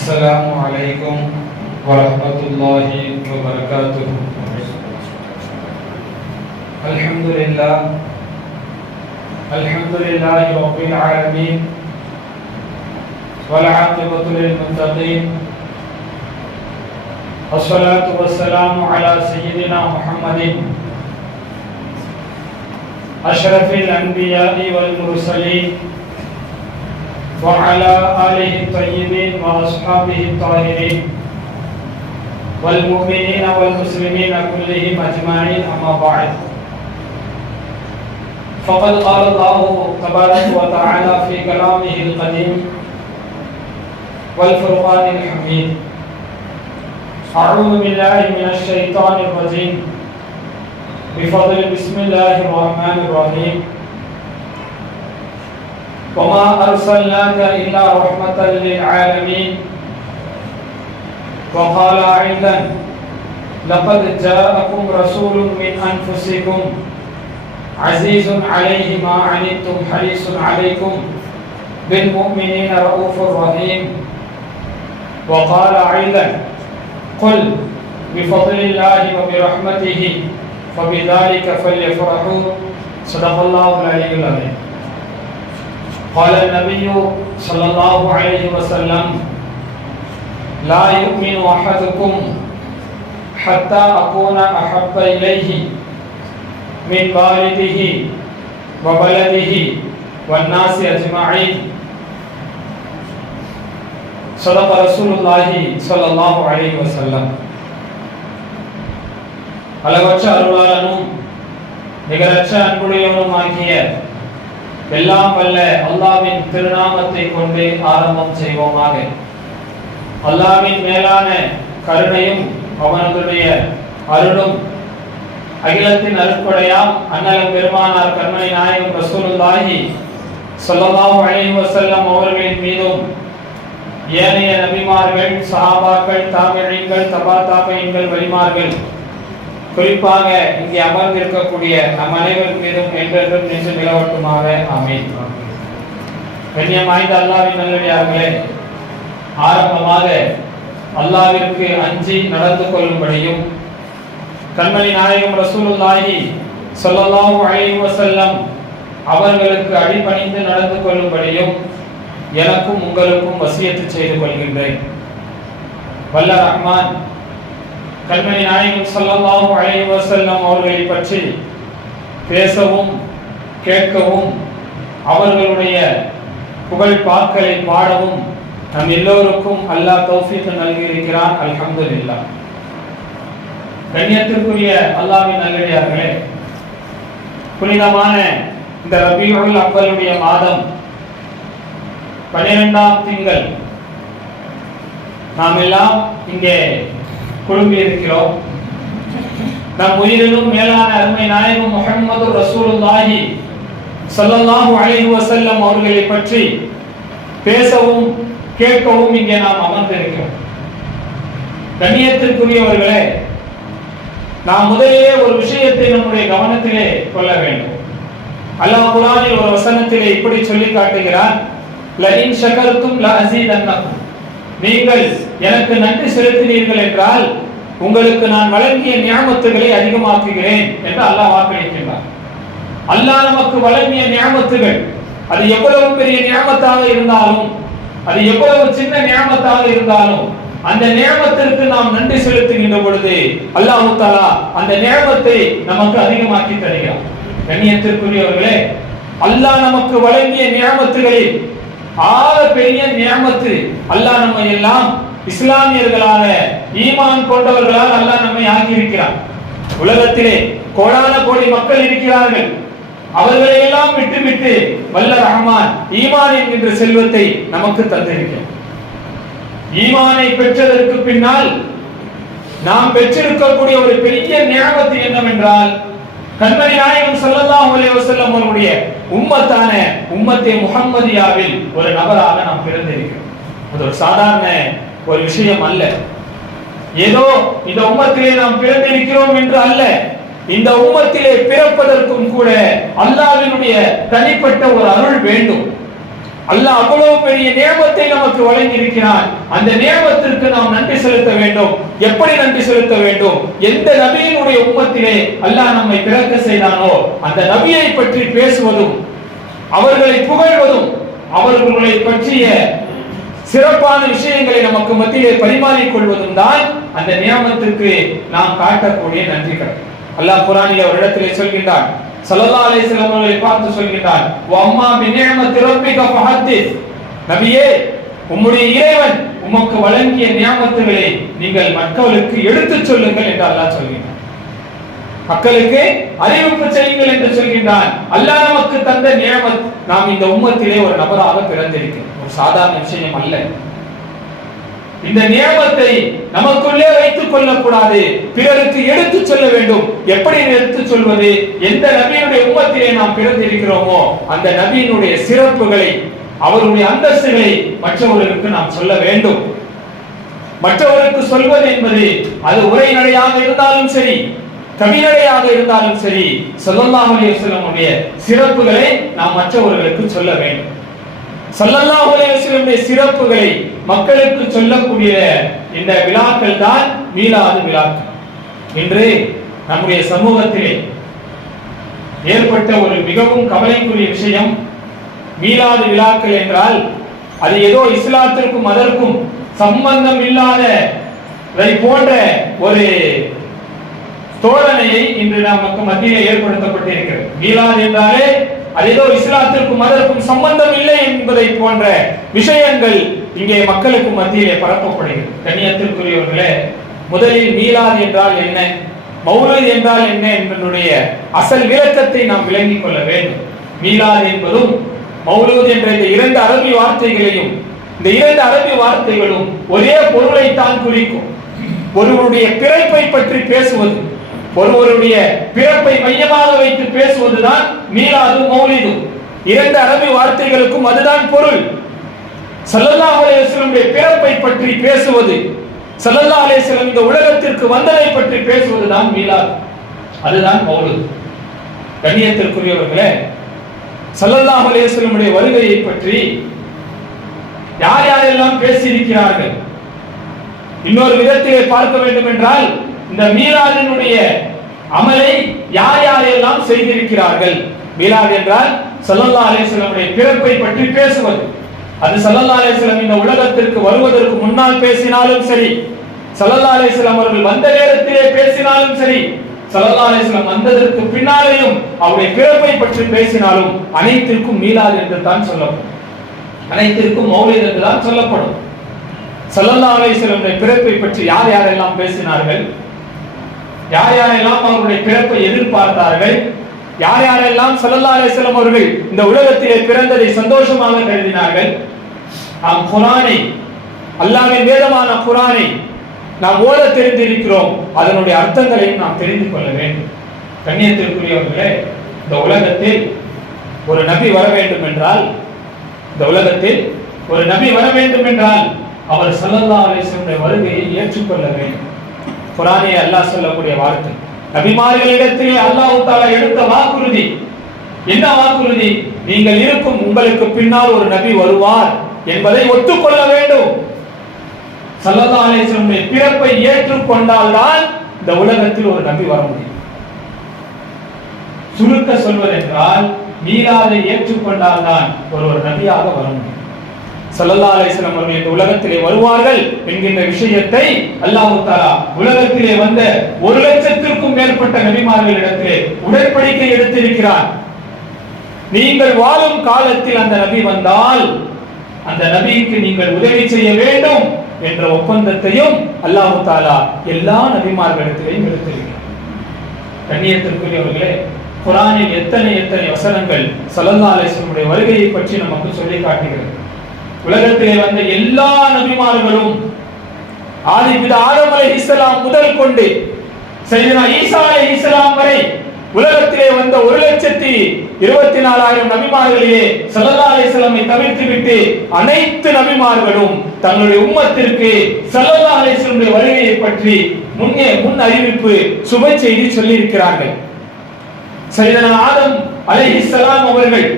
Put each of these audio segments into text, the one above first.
السلام عليكم ورحمة الله وبركاته. الحمد لله رب العالمين والعاقبة للمتقين، والصلاة والسلام على سيدنا محمد أشرف الأنبياء والمرسلين وعلى آله الطيبين وأصحابه الطاهرين والمؤمنين والمسلمين كلهم أجمعين، أما بعد، فقد قال الله تبارك وتعالى في كلامه القديم والفرقان الحميد: أعوذ بالله من الشيطان الرجيم، بفضل بسم الله الرحمن الرحيم، وما أرسلناك إلا رحمة للعالمين. وقال أيضا: لقد جاءكم رسول من أنفسكم عزيز عليه ما عنتم حريص عليكم بالمؤمنين رؤوف رحيم. وقال أيضا: قل بفضل الله وبرحمته فبذلك فليفرحوا. صدق الله العلي العظيم. قال النبي صلى الله عليه وسلم: لا يؤمن أحدكم حتى أكون أحب إليه من والده وولده والناس أجمعين. صدق رسول الله صلى الله عليه وسلم. அளவற்ற அருளாளனும் நிகரற்ற அன்புடையவனுமாகிய எல்லாம் வல்ல அல்லாஹ்வின் திருநாமத்தை கொண்டு ஆரம்பம் செய்வோமாக. அல்லாஹ்வின் மேலான கருணையும் அவனுடைய அருளும் அகிலத்தின் அருட்கொடையாம் அண்ணலம் பெருமானார் கண்மணி நாயகம் ரசூலுல்லாஹி ஸல்லல்லாஹு அலைஹி வஸல்லம் அவர்களின் மீதும் ஏனைய நபிமார்கள், சஹாபாக்கள், தாபிஈன்கள், தபா தாபிஈன்கள், வலிமார்கள், குறிப்பாக இங்கே அமர்ந்திருக்கக்கூடிய நம் அனைவர் மீதும் என்றென்றும் நின்று நிலவட்டுமாக. ஆமீன். கண்ணியமாய்ந்த அல்லாஹ்வின் நல்லடியார்களே, ஆரம்பமாக அல்லாஹ்விற்கு அஞ்சி நடந்து கொள்ளும்படியும் கண்மணி நாயகம் ரசூலுல்லாஹி ஸல்லல்லாஹு அலைஹி வஸல்லம் அவர்களுக்கு அடிபணிந்து நடந்து கொள்ளும்படியும் எனக்கும் உங்களுக்கும் வசியத்து செய்து கொள்கின்றேன். வல்ல ரஹ்மான் கண்மணி நாயகம் ஸல்லல்லாஹு அலைஹி வஸல்லம் அவர்களை பற்றி பேசவும் கேட்கவும் அவர்களுடைய புகழ் பாக்களை பாடவும் நம் எல்லோருக்கும் அல்லாஹ் தௌஃபீக் நல்கி இருக்கிறான். அல்ஹம்துலில்லாஹ். கண்ணியத்திற்குரிய அல்லாஹ்வின் நல்லடியார்களே, புனிதமான இந்த ரபீஉல் அவ்வலுடைய மாதம் 12ஆம் திங்கள் நாம் எல்லாம் இங்கே குழும்பி இருக்கிறோம். நம் உயிரிலும் மேலான அருமை நாயகம் முஹம்மது ரசூலுல்லாஹி ஸல்லல்லாஹு அலைஹி வஸல்லம் அவர்களை பற்றி பேசவும் கேட்கவும் இங்கே நாம் அமர்ந்திருக்கிறோம். கண்ணியத்திற்குரியவர்களே, நாம் முதலிலே ஒரு விஷயத்தை நம்முடைய கவனத்திலே கொள்ள வேண்டும். அல்லாஹ் குர்ஆனில் ஒரு வசனத்திலே இப்படி சொல்லி காட்டுகிறான்: லஇன் ஷகர்தும் லஅஸீதன்னகும். நீங்கள் எனக்கு நன்றி செலுத்தினீர்கள் என்றால் உங்களுக்கு நான் வழங்கிய நியாமத்துகளை அதிகமாக்குகிறேன் என்று அல்லாஹ் வாக்களிக்கின்றார். அல்லாஹ் நமக்கு வழங்கிய நியாமத்துகள், அது எவ்வளவு பெரிய நியாமத்தாக இருந்தாலும், அது எவ்வளவு சின்ன நியாமத்தாக இருந்தாலும், அந்த நியாமத்திற்கு நாம் நன்றி செலுத்துகின்ற பொழுது அல்லாஹ் தஆலா அந்த நியாமத்தை நமக்கு அதிகமாக்கி தருகிறார். கண்ணியத்திற்குரியவர்களே, அல்லாஹ் நமக்கு வழங்கிய நியாமத்துகளில் ஆக பெரிய நியாமத்து, அல்லாஹ் நம்மை எல்லாம் இஸ்லாமியர்களாக ஈமான் கொண்டவர்களால் அல்லாஹ் நம்மை ஆக்கி இருக்கிறார். உலகத்திலே கோடான கோடி மக்கள் இருக்கிறார்கள். அவர்களை எல்லாம் விட்டுவிட்டு வல்ல ரஹ்மான் ஈமான் என்கின்ற செல்வத்தை நமக்கு தந்திருக்கிறார். ஈமானை பெற்றதற்கு பின்னால் நாம் பெற்றிருக்கக்கூடிய ஒரு பெரிய நியாமத்து என்னவென்றால், கண்மணி நாயகம் ஸல்லல்லாஹு அலைஹி வஸல்லம் அவர்களுடைய உம்மத்தான உம்மத்தே முஹம்மதியாவில் ஒரு நபராக நாம் பிறந்திருக்கிறோம். அது ஒரு சாதாரண ஒரு விஷயம் அல்ல. ஏதோ இந்த உம்மத்திலே நாம் பிறந்திருக்கிறோம் என்று அல்ல. இந்த உம்மத்திலே பிறப்பதற்கும் கூட அல்லாஹ்வினுடைய தனிப்பட்ட ஒரு அருள் வேண்டும். அல்லாஹ் அவ்வளவு பெரிய நியமத்தை நமக்கு வழங்கி இருக்கிறான். அந்த நியமத்திற்கு நாம் நன்றி செலுத்த வேண்டும். எப்படி நன்றி செலுத்த வேண்டும்? எந்த நபியினுடைய உம்மத்திலே அல்லாஹ் நம்மை பிறக்க செய்தானோ அந்த நபியை பற்றி பேசுவதும், அவர்களை புகழ்வதும், அவர்களை பற்றிய சிறப்பான விஷயங்களை நமக்கு மத்தியிலே பரிமாறிக் கொள்வதும் தான் அந்த நியமத்துக்கு நாம் காட்டக்கூடிய நன்றிகள். அல்லாஹ் குர்ஆனிலே ஒரு இடத்திலே சொல்கின்றான், ஸல்லல்லாஹு அலைஹி வஸல்லம் அவர்களை பார்த்து சொல்கின்றான், வஅம்மா பிநிஅமத்தி ரப்பிக ஃபஹத்திஸ், நபியே உம்முடைய இறைவன் உமக்கு வழங்கிய நியமத்துகளை நீங்கள் மக்களுக்கு எடுத்துச் சொல்லுங்கள் என்று அல்லாஹ் சொல்கிறான். மக்களுக்கு அறிவிப்பு செய்யுங்கள் என்று சொல்கின்றான். அல்லாஹ் நமக்கு தந்த நியமத், நாம் இந்த உம்மத்திலே ஒரு நபராக பிறந்திருக்கிறோம். ஒரு சாதாரண விஷயம் அல்ல. இந்த நியமத்தை நமக்குள்ளே வைத்துக் கொள்ளக்கூடாது, பிறருக்கு எடுத்துச் சொல்ல வேண்டும். எப்படி எடுத்துச் சொல்வது? எந்த நபியினுடைய உம்மத்திலே நாம் பிறந்திருக்கிறோமோ அந்த நபியினுடைய சிறப்புகளை, அவருடைய அந்தஸ்துகளை மற்றவர்களுக்கு நாம் சொல்ல வேண்டும். மற்றவர்களுக்கு சொல்வது என்பது அது உரைநடையாக இருந்தாலும் சரி, கவிநடையாக இருந்தாலும் சரி, ஸல்லல்லாஹு அலைஹி வஸல்லம் உடைய சிறப்புகளை நாம் மற்றவர்களுக்கு சொல்ல வேண்டும். ஸல்லல்லாஹு அலைஹி வஸல்லம் சிறப்புகளை மக்களுக்கு சொல்லக்கூடிய இந்த விழாக்கள் தான் மீலாது விழாக்கள். இன்று நம்முடைய சமூகத்திலே ஏற்பட்ட ஒரு மிகவும் கவலைக்குரிய விஷயம் மீலாது விழாக்கள் என்றால் அது ஏதோ இஸ்லாத்திற்கும் அதற்கும் சம்பந்தம் இல்லாததை போன்ற ஒரு தோரணையை இன்று நமக்கு மத்தியிலே ஏற்படுத்தப்பட்டிருக்கிறது. மீலாது என்றாலே அது ஏதோ இஸ்லாத்திற்கும் அதற்கும் சம்பந்தம் இல்லை என்பதை போன்ற விஷயங்கள் இங்கே மக்களுக்கு மத்தியிலே பரப்பப்படுகிறது. கண்ணியத்திற்குரியவர்களே, முதலில் மீலாது என்றால் என்ன, மௌலித் என்றால் என்ன என்பதனுடைய அசல் விளக்கத்தை நாம் விளங்கிக் கொள்ள வேண்டும். மீலாது என்பதும் மௌலூத் என்ற இந்த இரண்டு அரபி வார்த்தைகளையும், இந்த இரண்டு அரபி வார்த்தைகளும் ஒரே பொருளை தான் குறிக்கும். ஒருவருடைய பிறப்பை பற்றி பேசுவது, ஒருவருடைய பிறப்பை மையமாக வைத்து பேசுவதுதான் மீலாது மௌலிது. இரண்டு அரபி வார்த்தைகளுக்கும் அதுதான் பொருள். ஸல்லல்லாஹு அலைஹி வஸல்லம் பிறப்பை பற்றி பேசுவது, ஸல்லல்லாஹு அலைஹி வஸல்லம் இந்த உலகத்திற்கு வந்ததை பற்றி பேசுவதுதான் மீலாது, அதுதான் மௌலித். கண்ணியத்திற்குரியவர்களே, ஸல்லல்லாஹு அலைஹி வஸல்லம் வருகையை பற்றி யார் யாரெல்லாம் பேசியிருக்கிறார்கள்? இன்னொரு விதத்திலே பார்க்க வேண்டும் என்றால் இந்த மீலாதினுடைய அமலை யார் யாரெல்லாம் செய்திருக்கிறார்கள்? மீலாத் என்றால் ஸல்லல்லாஹு அலைஹி வஸல்லம் பிறப்பை பற்றி பேசுவது. அது ஸல்லல்லாஹு அலைஹி வஸல்லம் இந்த உலகத்திற்கு வருவதற்கு முன்னால் பேசினாலும் சரி, ஸல்லல்லாஹு அலைஹி வஸல்லம் அவர்கள் வந்த நேரத்திலே பேசினாலும் சரி, ஸல்லல்லாஹு அலைஹி வஸல்லம் வந்ததற்கு பின்னாலேயும் அவருடைய பிறப்பை பற்றி பேசினாலும் அனைத்திற்கும் மீலாத் என்று தான் சொல்லப்படும், அனைத்திற்கும் மௌலித் என்று தான் சொல்லப்படும். ஸல்லல்லாஹு அலைஹி வஸல்லம் பிறப்பை பற்றி யார் யாரெல்லாம் பேசினார்கள், யார் யாரெல்லாம் அவருடைய பிறப்பை எதிர்பார்த்தார்கள், யார் யாரெல்லாம் ஸல்லல்லாஹு அலைஹி வஸல்லம் அவர்கள் இந்த உலகத்திலே பிறந்ததை சந்தோஷமாக கருதினார்கள், நாம் குர்ஆனை, அல்லாஹ்வின் வேதமான குர்ஆனை நாம் ஓத தெரிந்திருக்கிறோம், அதனுடைய அர்த்தங்களையும் நாம் தெரிந்து கொள்ள வேண்டும். கண்ணியத்திற்குரியவர்களே, இந்த உலகத்தில் ஒரு நபி வர வேண்டும் என்றால், இந்த உலகத்தில் ஒரு நபி வர வேண்டும் என்றால் அவர் ஸல்லல்லாஹு அலைஹி வஸல்லம் வருகையை ஏற்றுக்கொள்ள வேண்டும். குர்ஆனிலே அல்லாஹ் சொல்லக்கூடிய வார்த்தை, நபிமார்களிடத்திலே அல்லாஹ் தஆலா எடுத்த வாக்குறுதி. என்ன வாக்குறுதி? நீங்கள் இருக்கும் உங்களுக்கு பின்னால் ஒரு நபி வருவார் என்பதை ஒத்துக்கொள்ள வேண்டும். ஸல்லல்லாஹு அலைஹி வஸல்லம் பிறப்பை ஏற்றுக்கொண்டால் தான் இந்த உலகத்தில் ஒரு நபி வர முடியும். சுருக்க சொல்வதென்றால் மீலாதை ஏற்றுக்கொண்டால் தான் ஒரு நபியாக வர முடியும். ஸல்லல்லாஹு அலைஹி வஸல்லம் அவர்கள் இந்த உலகத்திலே வருவார்கள் என்கின்ற விஷயத்தை அல்லாஹ் தஆலா உலகத்திலே வந்த 1,00,000க்கும் மேற்பட்ட நபிமார்களிடத்திலே உடன்படிக்கை எடுத்திருக்கிறார். நீங்கள் வாழும் காலத்தில் அந்த நபி வந்தால் அந்த நபிக்கு நீங்கள் உதவி செய்ய வேண்டும் என்ற ஒப்பந்தத்தையும் அல்லாஹ் தஆலா எல்லா நபிமார்களிடத்திலேயும் எடுத்திருக்கிறார். கண்ணியத்திற்குரியவர்களே, குர்ஆனில் எத்தனை வசனங்கள் ஸல்லல்லாஹு அலைஹி வஸல்லம் வருகையை பற்றி நமக்கு சொல்லி காட்டுகிறது. உலகத்திலே வந்த எல்லா நபிமார்களும் ஆதிபிதா ஆதம் அலைஹிஸ்ஸலாம் முதல் கொண்டு சையதுனா ஈசா அலைஹிஸ்ஸலாம் வரை உலகத்திலே வந்த 1,24,000 நபிமார்களிலே ஸல்லல்லாஹு அலைஹி வஸல்லம் தவிர்த்துவிட்டு அனைத்து நபிமார்களும் தங்களுடைய உம்மத்திற்கு ஸல்லல்லாஹு அலைஹி வஸல்லம் வருகையை பற்றி முன் அறிவிப்பு சுப செய்தி சொல்லி இருக்கிறார்கள். சையதுனா ஆதம் அலைஹிஸ்ஸலாம் அவர்கள்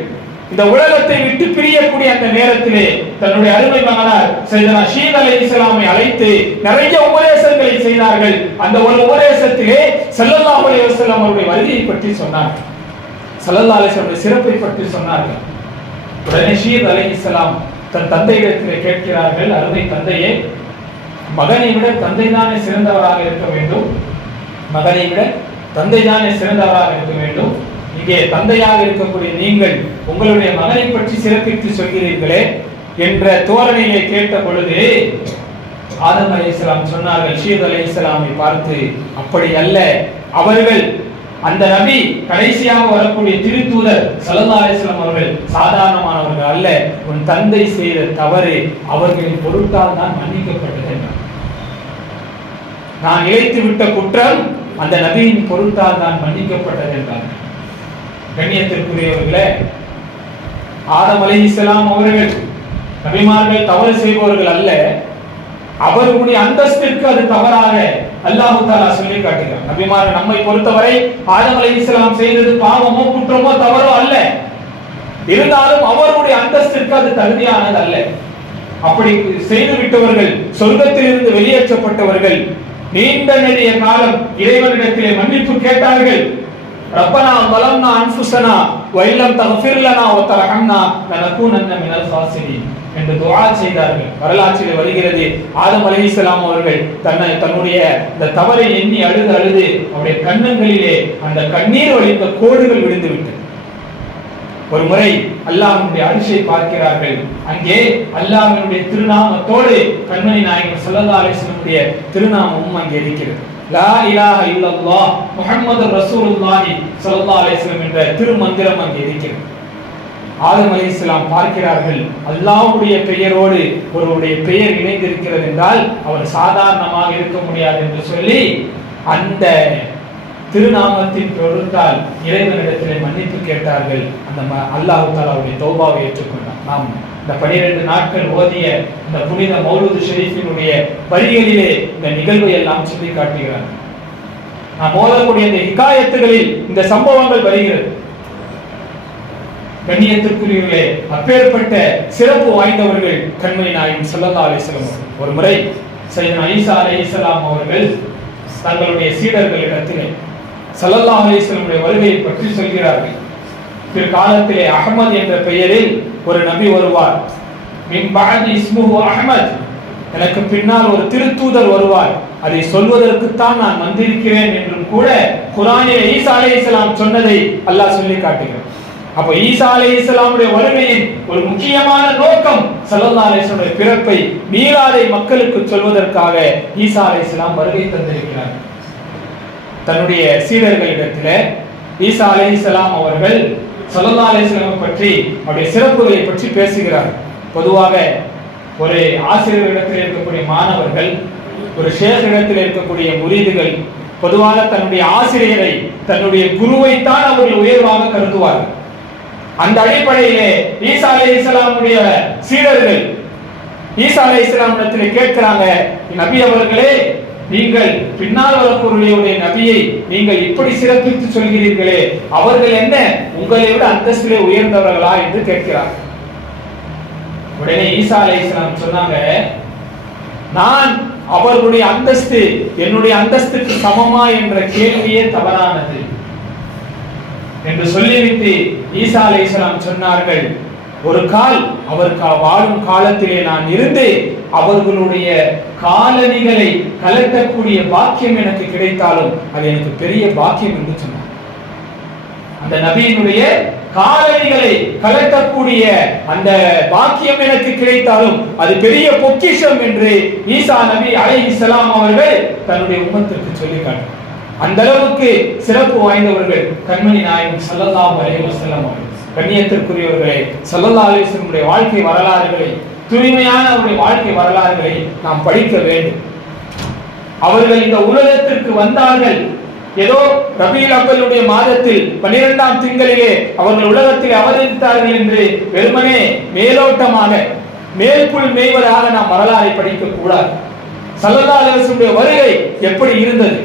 இந்த உலகத்தை விட்டு பிரியக்கூடிய அந்த நேரத்திலே தன்னுடைய அருமை மகனார் சையதுனா ஷீத் அலைஹிஸ்ஸலாமை அழைத்து நிறைய உபதேசங்களை செய்தார்கள். அந்த ஒரு உபதேசத்திலே ஸல்லல்லாஹு அலைஹி வஸல்லம் அவருடைய வருகையை பற்றி சொன்னார்கள். ஸல்லல்லாஹு அலைஹி வஸல்லம் சிறப்பை பற்றி சொன்னார்கள். உடனே ஷீத் அலைஹிஸ்ஸலாம் தன் தந்தையிடத்திலே கேட்கிறார்கள், அருமை தந்தையே, மகனை விட தந்தை தானே சிறந்தவராக இருக்க வேண்டும், மகனை விட தந்தை தானே சிறந்தவராக இருக்க வேண்டும். இங்கே தந்தையாக இருக்கக்கூடிய நீங்கள் உங்களுடைய மகனை பற்றி சிறப்பித்து சொல்கிறீர்களே என்ற தோரணையை கேட்ட பொழுது ஆதம் அலைஹிஸ்ஸலாம் சொன்னார்கள் ஷீத் அலைஹிஸ்ஸலாமை பார்த்து, அப்படி அல்ல, அவர்கள் அந்த நபி கடைசியாக வரக்கூடிய திருத்தூதர் ஸல்லல்லாஹு அலைஹி வஸல்லம் அவர்கள் சாதாரணமானவர்கள் அல்ல, உன் தந்தை செய்த தவறு அவர்களின் பொருட்டால் தான் மன்னிக்கப்பட்டது என்றார். நான் இழைத்து விட்ட குற்றம் அந்த நபியின் பொருட்டால் தான் மன்னிக்கப்பட்டது என்றார். கண்ணியத்திற்குரியவர்களே, ஆதம் அலைஹிஸ்ஸலாம் அவர்கள் நபிமார்கள் தவறு செய்பவர்கள் அல்ல, அவர்களுடைய அந்தஸ்திற்கு அது தவறாக அல்லாஹ் தஆலா சொல்லி காட்டுகிறார். நபிமார்கள் நம்மை பொறுத்தவரை ஆதம் அலைஹிஸ்ஸலாம் செய்தது பாவமோ குற்றமோ தவறோ அல்ல, இருந்தாலும் அவர்களுடைய அந்தஸ்திற்கு அது தகுதியானது அல்ல. அப்படி செய்து விட்டவர்கள் சொர்க்கத்திலிருந்து வெளியேற்றப்பட்டவர்கள் நீண்ட நெடிய காலம் இறைவனிடத்திலே மன்னிப்பு கேட்டார்கள். ரப்பனா வலம்னா அன்ஃபுஸனா வ இல்லம் தக்ஃபிர் லனா வ தர்ஹம்னா லனகூனன்ன மினல் ஃபாஸிலீன் என்று துஆ செய்தார்கள். வரலாற்றில் வருகிறது, ஆதம் அலைஹிஸ்ஸலாம் அவர்கள் தன்னுடைய இந்த தவறை எண்ணி அழுது அவருடைய கண்ணங்களிலே அந்த கண்ணீர் வழிந்த கோடுகள் விழுந்து விட்டது. ஒரு முறை அல்லாஹ்வுடைய அரிசை பார்க்கிறார்கள். அங்கே அல்லாஹ்வினுடைய திருநாமத்தோடு கண்மணி நாயகம் ஸல்லல்லாஹு அலைஹி வஸல்லம் திருநாமமும் அங்கே இருக்கிறது. லா இலாஹ இல்லல்லாஹ் முஹம்மதுர் ரசூலுல்லாஹி ஸல்லல்லாஹு அலைஹி வஸல்லம் என்ற திருமந்திரம் அங்கே இருக்கிறது. ஆதம் அலைஹிஸ்ஸலாம் பார்க்கிறார்கள், அல்லாஹ்வுடைய பெயரோடு ஒருவருடைய பெயர் இணைந்திருக்கிறது என்றால் அவர் சாதாரணமாக இருக்க முடியாது என்று சொல்லி அந்த திருநாமத்தின் பொருட்டால் இறைவனிடத்திலே மன்னிப்பு கேட்டார்கள். அந்த அல்லாஹ் தஆலாவுடைய தௌபாவை ஏற்றுக்கொண்டார். நாம் இந்த 12 நாட்கள் ஓதிய இந்த புனித மௌலூது ஷரீஃபினுடைய வரிகளிலே இந்த நிகழ்வை எல்லாம் சொல்லி காட்டுகிறார். நாம் ஓதக்கூடிய இந்த ஹிகாயத்துகளில் இந்த சம்பவங்கள் வருகிறது. கண்ணியத்திற்குரியவர்களே, அப்பேற்பட்ட சிறப்பு வாய்ந்தவர்கள் கண்மணி நாயகம் ஸல்லல்லாஹு அலைஹி வஸல்லம். ஒரு முறை சையதுனா ஈசா அலைஹிஸ்ஸலாம் அவர்கள் தங்களுடைய சீடர்களிடத்திலே ஸல்லல்லாஹு அலைஹி வஸல்லம் வருகையை பற்றி சொல்கிறார்கள். பிற்காலத்திலே அஹ்மத் என்ற பெயரில் ஒரு நபி வருவார். மின் பஅதி இஸ்முஹு அஹ்மத், எனக்கு பின்னால் ஒரு திருத்தூதர் வருவார், அதை சொல்வதற்குத்தான் நான் வந்திருக்கிறேன் என்றும் கூட குர்ஆனிலே ஈசா அலைஹிஸ்ஸலாம் சொன்னதை அல்லாஹ் சொல்லி காட்டுகிறார். அப்ப ஈசா அலைஹிஸ்ஸலாமுடைய வருகையின் ஒரு முக்கியமான நோக்கம் ஸல்லல்லாஹு அலைஹி வஸல்லம் பிறப்பை மீலாதை மக்களுக்கு சொல்வதற்காக ஈசா அலைஹிஸ்ஸலாம் வருகை தந்திருக்கிறார். தன்னுடைய சீடர்களிடத்திலே ஈசா அலைஹிஸ்ஸலாம் அவர்கள் ஸல்லல்லாஹு அலைஹி வஸல்லம் பற்றி அவருடைய சிறப்புகளை பற்றி பேசுகிறார். பொதுவாக ஒரு ஆசிரியரிடத்தில் இருக்கக்கூடிய மாணவர்கள், ஒரு ஷேഖிடத்தில் இருக்கக்கூடிய முரீதுகள் பொதுவாக தன்னுடைய ஆசிரியரை தன்னுடைய குருவை தான் அவர்கள் உயர்வாக கருதுவார்கள். அந்த அடிப்படையிலே ஈசா அலைஹிஸ்ஸலாமுடைய சீடர்கள் ஈசா அலைஹிஸ்ஸலாமிடத்திலே கேட்கிறாங்க, நபி அவர்களே, நீங்கள் பின்னால் வரக்கூடிய நபியை நீங்கள் இப்படி சிறப்பித்து சொல்கிறீர்களே, அவர்கள் என்ன உங்களை விட அந்தஸ்திலே உயர்ந்தவர்களா என்று கேட்கிறார். உடனே ஈசா அலைஹிஸ்ஸலாம் சொன்னாங்க, நான் அவர்களுடைய அந்தஸ்து என்னுடைய அந்தஸ்துக்கு சமமா என்ற கேள்வியே தவறானது என்று சொல்லிவிட்டு ஈசா அலைஹிஸ்ஸலாம் சொன்னார்கள், ஒரு கால் அவர் வாழும் காலத்திலே நான் இருந்து அவர்களுடைய காலணிகளை கலட்டக்கூடிய பாக்கியம் எனக்கு கிடைத்தாலும் அது எனக்கு பெரிய பாக்கியம் என்று சொன்னார். அந்த நபியினுடைய காலணிகளை கலட்டக்கூடிய அந்த பாக்கியம் எனக்கு கிடைத்தாலும் அது பெரிய பொக்கிஷம் என்று ஈசா நபி அலைஹிஸ்ஸலாம் அவர்கள் தன்னுடைய உம்மத்திற்கு சொல்லி காட்டினார். அந்த அளவுக்கு சிறப்பு வாய்ந்தவர்கள் கண்மணி நாயகம் ஸல்லல்லாஹு அலைஹி வஸல்லம் அவர்கள். கண்ணியத்திற்குரியவர்களே, ஸல்லல்லாஹு அலைஹி வஸல்லம் வாழ்க்கை வரலாறுகளை, தூய்மையான அவருடைய வாழ்க்கை வரலாறுகளை நாம் படிக்க வேண்டும். அவர்கள் இந்த உலகத்திற்கு வந்தார்கள், ஏதோ ரபீல் அவ்வலுடைய மாதத்தில் 12ஆம் திங்களிலே அவர்கள் உலகத்தில் அவதரித்தார்கள் என்று வெறுமனே மேலோட்டமாக மேல்புல் மேய்வதாக நாம் வரலாறை படிக்க கூடாது. ஸல்லல்லாஹு அலைஹி வஸல்லம் வருகை எப்படி இருந்தது,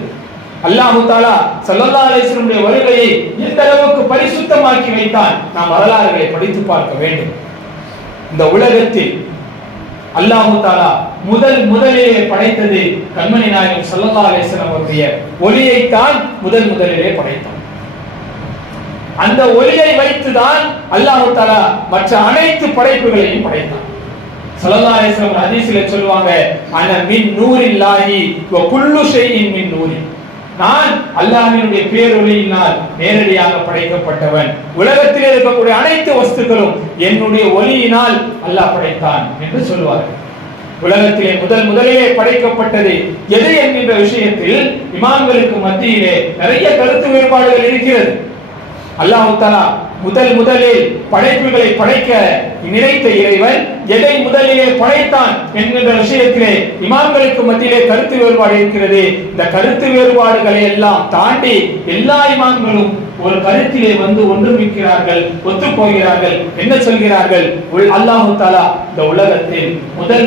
அல்லாஹ் தஆலா ஸல்லல்லாஹு அலைஹி வஸல்லம் வருகையை எந்த அளவுக்கு பரிசுத்தமாக்கி வைத்தான் நாம் வரலாறுகளை படித்து பார்க்க வேண்டும். இந்த உலகத்தில் அல்லாஹ் தஆலா முதலிலே படைத்தது கண்மணி நாயகம் ஸல்லல்லாஹு அலைஹி வஸல்லம் அவருடைய ஒளியை தான் முதலிலே படைத்தான். அந்த ஒளியை வைத்துதான் அல்லாஹ் தஆலா மற்ற அனைத்து படைப்புகளையும் படைத்தான். ஸல்லல்லாஹு அலைஹி வஸல்லம் ஹதீஸிலே சொல்வாங்க, அன மின் நூரில்லாஹி வ குல்லு ஷைஇன் மின் நூரி. நான் அல்லாஹ்வினுடைய பேரொளியினால் நேரடியாக படைக்கப்பட்டவன். உலகத்தில் இருக்கக்கூடிய அனைத்து வஸ்துக்களும் என்னுடைய ஒளியினால் அல்லாஹ் படைத்தான் என்று சொல்வார்கள். உலகத்திலே முதலிலே படைக்கப்பட்டது எது என்கின்ற விஷயத்தில் இமாம்களுக்கு மத்தியிலே நிறைய கருத்து வேறுபாடுகள் இருக்கிறது. அல்லாஹ் தஆலா முதலில் படைப்புகளை படைக்க நினைத்த இறைவன் எதை முதலிலே படைத்தான் என்கின்ற விஷயத்திலே இமாம்களுக்கு மத்தியிலே கருத்து வேறுபாடு இருக்கிறது. இந்த கருத்து வேறுபாடுகளை எல்லாம் தாண்டி எல்லா இமாம்களும் ஒரு கருத்திலே வந்து ஒன்றுமிக்கிறார்கள், ஒத்து போகிறார்கள். என்ன சொல்கிறார்கள்? அல்லாஹ் தஆலா இந்த உலகத்தில்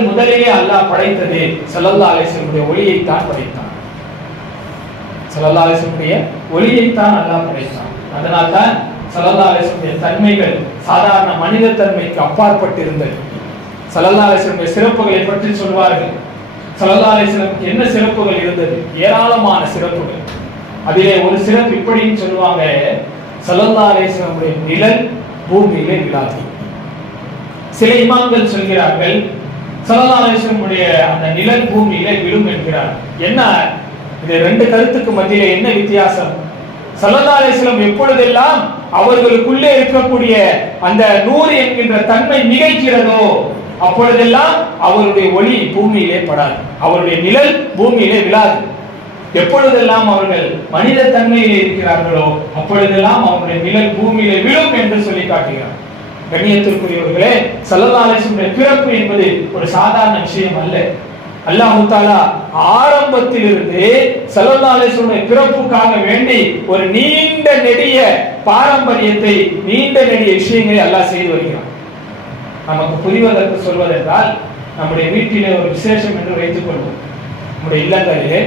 முதலிலே அல்லாஹ் படைத்தது ஸல்லல்லாஹு அலைஹி வஸல்லம் ஒளியை தான் படைத்தான். ஸல்லல்லாஹு அலைஹி வஸல்லம் ஒளியை தான் அல்லாஹ் படைத்தான். அதனால்தான் ஸல்லல்லாஹு அலைஹி வஸல்லம் தன்மைகள் சாதாரண மனித தன்மைக்கு அப்பாற்பட்டிருந்தது. ஸல்லல்லாஹு அலைஹி வஸல்லம் சிறப்புகளை பற்றி சொல்வார்கள். ஸல்லல்லாஹு அலைஹி வஸல்லம் என்ன சிறப்புகள் இருந்தது? ஏராளமான சிறப்புகள். அதிலே ஒரு சிறப்பு இப்படின்னு சொல்லுவாங்க, ஸல்லல்லாஹு அலைஹி வஸல்லம் நிழல் பூமியிலே விழாது. சில இமாம்கள் சொல்கிறார்கள் ஸல்லல்லாஹு அலைஹி வஸல்லம் அந்த நிழல் பூமியிலே விழும் என்கிறார். என்ன இது ரெண்டு கருத்துக்கு மத்தியிலே என்ன வித்தியாசம்? ஸல்லல்லாஹு அலைஹி வஸல்லம் எப்பொழுதெல்லாம் அவர்களுக்குள்ளே இருக்கக்கூடிய அந்த நூறு என்கின்ற தன்மை மிகைக்கிறதோ அப்பொழுதெல்லாம் அவருடைய ஒளி பூமியிலே படாது, அவருடைய நிழல் பூமியிலே விழாது. எப்பொழுதெல்லாம் அவர்கள் மனித தன்மையிலே இருக்கிறார்களோ அப்பொழுதெல்லாம் அவருடைய நிழல் பூமியிலே விழும் என்று சொல்லி காட்டுகிறார். கண்ணியத்திற்குரியவர்களே, ஸல்லல்லாஹு அலைஹி வஸல்லம் பிறப்பு என்பது ஒரு சாதாரண விஷயம் அல்ல. அல்லாஹ் தஆலா ஆரம்பத்திலிருந்து ஸல்லல்லாஹு அலைஹி வஸல்லம் பிறப்புக்காக வேண்டி ஒரு நீண்ட நெடிய பாரம்பரியத்தை, நீண்ட நெடிய விஷயங்களை அல்லாஹ் செய்து வருகிறான். நமக்கு புரிவதற்கு சொல்வதென்றால், நம்முடைய வீட்டிலே ஒரு விசேஷம் என்று வைத்துக் கொள்வோம். நம்முடைய இல்லங்களிலே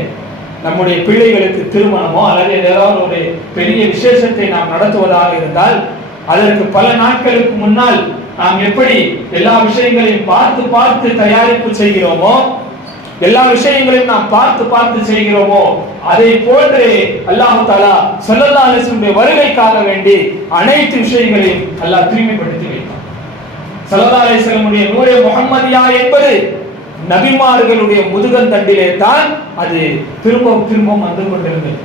நம்முடைய பிள்ளைகளுக்கு திருமணமோ அல்லது ஏதாவது ஒரு பெரிய விசேஷத்தை நாம் நடத்துவதாக இருந்தால் அதற்கு பல நாட்களுக்கு முன்னால் நாம் எப்படி எல்லா விஷயங்களையும் பார்த்து தயாரிப்பு செய்கிறோமோ, எல்லா விஷயங்களையும் நாம் பார்த்து செய்கிறோமோ, அதை போன்று அல்லாஹ் தஆலா ஸல்லல்லாஹு அலைஹி வஸல்லம் வருகைக்காக வேண்டி அனைத்து விஷயங்களையும் அல்லாஹ் தூய்மைப்படுத்தி வைத்தார். ஸல்லல்லாஹு அலைஹி வஸல்லம் நூரே முஹம்மதியா என்பது நபிமார்களுடைய முதுகந்தண்டிலே தான் அது திரும்ப வந்து கொண்டிருந்தது.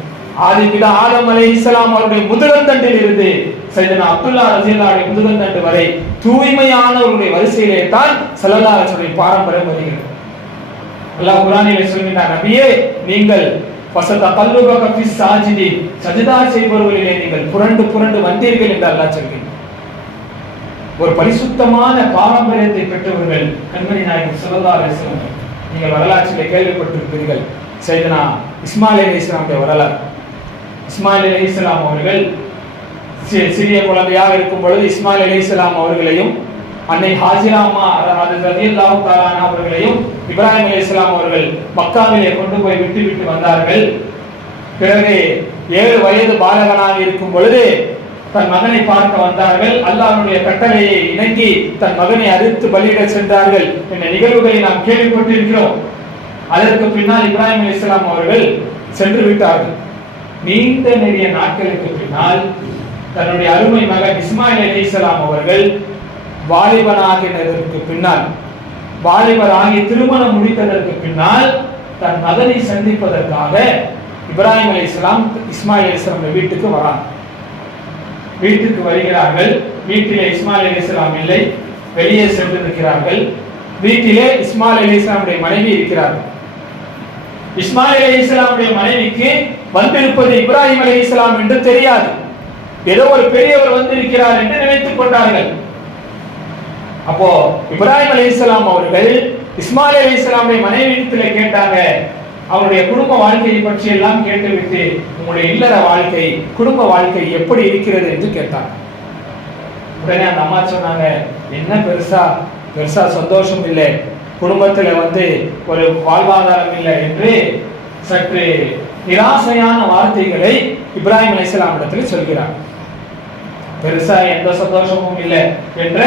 ஆதிபிதா ஆதம் அலைஹிஸ்ஸலாம் அவருடைய முதுகந்தண்டில் இருந்து சையதுனா அப்துல்லா ரலியல்லாஹு அன்ஹு முதுகந்தண்டு வரை தூய்மையானவருடைய வரிசையிலே தான் ஸல்லல்லாஹு அலைஹி வஸல்லம் பாரம்பரியம் வருகிறது. அல்லாஹ் குர்ஆனிலே சொல்கிறார், நபியே நீங்கள் ஃபஸதகல்லுபக ஃபிஸ் சாஜிதீன், சஜதா செய்பவர்களிலே நீங்கள் புரண்டு வந்தீர்கள் என்று அல்லாஹ் சொல்கிறார். ஒரு பரிசுத்தமான பாரம்பரியத்தை பெற்றவர்கள் கண்மணி நாயகம் ஸல்லல்லாஹு அலைஹி வஸல்லம். நீங்கள் வரலாற்றிலே கேள்விப்பட்டிருப்பீர்கள் சையதுனா இஸ்மாயில் அலைஹிஸ்ஸலாமுடைய வரலாறு. இஸ்மாயில் அலைஹிஸ்ஸலாம் அவர்கள் சிறிய குழந்தையாக இருக்கும் பொழுது இஸ்மாயில் அலைஹிஸ்ஸலாம் அவர்களையும் அன்னை ஹாஜிரா அம்மா ரலியல்லாஹு தஆலா அன்ஹா அவர்களையும் இப்ராஹிம் அலைஹிஸ்ஸலாம் அவர்கள் மக்காவிலே கொண்டு போய் விட்டு வந்தார்கள். பிறகு 7 வயது பாலகனாக இருக்கும் பொழுது தன் மகனை பார்க்க வந்தார்கள். அல்லாஹ்வுடைய கட்டளையை இணங்கி தன் மகனை அறுத்து பலியிட சென்றார்கள் என்ற நிகழ்வுகளை நாம் கேள்விப்பட்டிருக்கிறோம். அதற்கு பின்னால் இப்ராஹிம் அலைஹிஸ்ஸலாம் அவர்கள் சென்று விட்டார்கள். நீண்ட நெடிய நாட்களுக்கு பின்னால் தன்னுடைய அருமை மகன் இஸ்மாயில் அலைஹிஸ்ஸலாம் அவர்கள் வாலிபனாகினதற்கு பின்னால், வாலிபராகி திருமணம் முடித்ததற்கு பின்னால் தன் மகனை சந்திப்பதற்காக இப்ராஹிம் அலைஹிஸ்ஸலாம் இஸ்மாயில் அலைஹிஸ்ஸலாம் வீட்டுக்கு வராங்க. வீட்டுக்கு வருகிறார்கள். வீட்டிலே இஸ்மாயில் அலைஹிஸ்ஸலாம் இல்லை, வெளியே சென்றிருக்கிறார்கள். வீட்டிலே இஸ்மாயில் அலைஹிஸ்ஸலாமுடைய மனைவி இருக்கிறார்கள். இஸ்மாயில் அலைஹிஸ்ஸலாமுடைய மனைவிக்கு வந்திருப்பது இப்ராஹிம் அலைஹிஸ்ஸலாம் என்று தெரியாது. ஏதோ ஒரு பெரியவர் வந்திருக்கிறார் என்று நினைத்துக் கொண்டார்கள். அப்போ இப்ராஹிம் அலைஹிஸ்ஸலாம் அவர்கள் இஸ்மாயில் அலைஹிஸ்ஸலாமுடைய மனைவியிடத்தில் கேட்டாங்க, அவருடைய குடும்ப வாழ்க்கையை பற்றி எல்லாம் கேட்டுவிட்டு உங்களுடைய இல்லற வாழ்க்கை, குடும்ப வாழ்க்கை எப்படி இருக்கிறது என்று கேட்டாங்க. உடனே அந்த அம்மா சொன்னாங்க, என்ன பெருசா சந்தோஷம் இல்லை, குடும்பத்தில் ஒரு வாழ்வாதாரம் இல்லை என்று சற்று நிராசையான வார்த்தைகளை இப்ராஹிம் அலைஹிஸ்ஸலாம் இடத்தில் சொல்கிறார். பெருசா எந்த சந்தோஷமும் இல்லை என்ற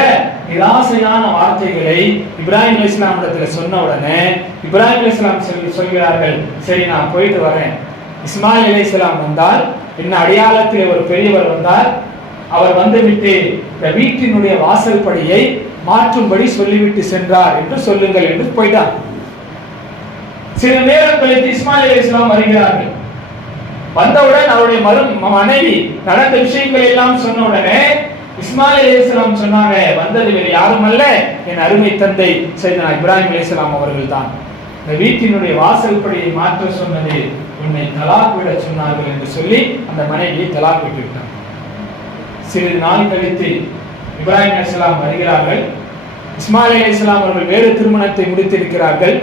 நிராசையான வார்த்தைகளை இப்ராஹிம் அலைஹிஸ்ஸலாம் இடத்துல சொன்ன உடனே இப்ராஹிம் அலைஹிஸ்ஸலாம் சொல்கிறார்கள், சரி நான் போயிட்டு வரேன். இஸ்மாயில் அலைஹிஸ்ஸலாம் வந்தால், என்ன அடையாளத்தில் ஒரு பெரியவர் வந்தால், அவர் வந்துவிட்டு இந்த வீட்டினுடைய வாசல் படியை மாற்றும்படி சொல்லிவிட்டு சென்றார் என்று சொல்லுங்கள் என்று போயிட்டார். சில நேரம் கழித்து இஸ்மாயில் அலைஹிஸ்ஸலாம் வருகிறார்கள். வந்தவுடன் அவருடைய மனைவி நடந்த விஷயங்கள் எல்லாம் சொன்ன உடனே இஸ்மாயில் அலைஹிஸ்ஸலாம் சொன்னாங்க, வந்தது வேறு யாரும் அல்ல, என் அருமை தந்தை சையதுனா இப்ராஹிம் அலைஹிஸ்ஸலாம் அவர்கள் தான். இந்த வீட்டினுடைய வாசல் படியை மாற்ற சொன்னது உன்னை தலாக் விட சொன்னார்கள் என்று சொல்லி அந்த மனைவியை தலாக் விட்டு விட்டார். சிறிது நாள் கழித்து இப்ராஹிம் அலைஹிஸ்ஸலாம் வருகிறார்கள். இஸ்மாயில் அலைஹிஸ்ஸலாம் அவர்கள் வேறு திருமணத்தை முடித்திருக்கிறார்கள்.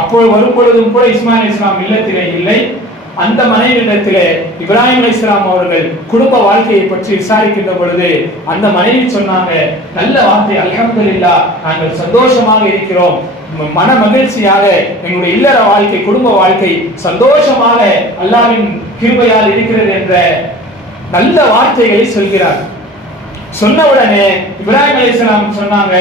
அப்போது வரும் பொழுதும் கூட இஸ்மாயில் அலைஹிஸ்ஸலாம் இல்லத்திலே இல்லை. அந்த மனைவியிடத்திலே இப்ராஹிம் அலைஹிஸ்ஸலாம் அவர்கள் குடும்ப வாழ்க்கையை பற்றி விசாரிக்கின்ற பொழுது அந்த மனைவி சொன்னாங்க, நல்ல வார்த்தை, அல்ஹம்துலில்லாஹ், நாங்கள் சந்தோஷமாக இருக்கிறோம், மன மகிழ்ச்சியாக எங்களுடைய இல்லற வாழ்க்கை, குடும்ப வாழ்க்கை சந்தோஷமாக அல்லாஹ்வின் கிருபையால் இருக்கிறது என்ற நல்ல வார்த்தைகளை சொல்கிறார். சொன்ன உடனே இப்ராஹிம் அலைஹிஸ்ஸலாம் சொன்னாங்க,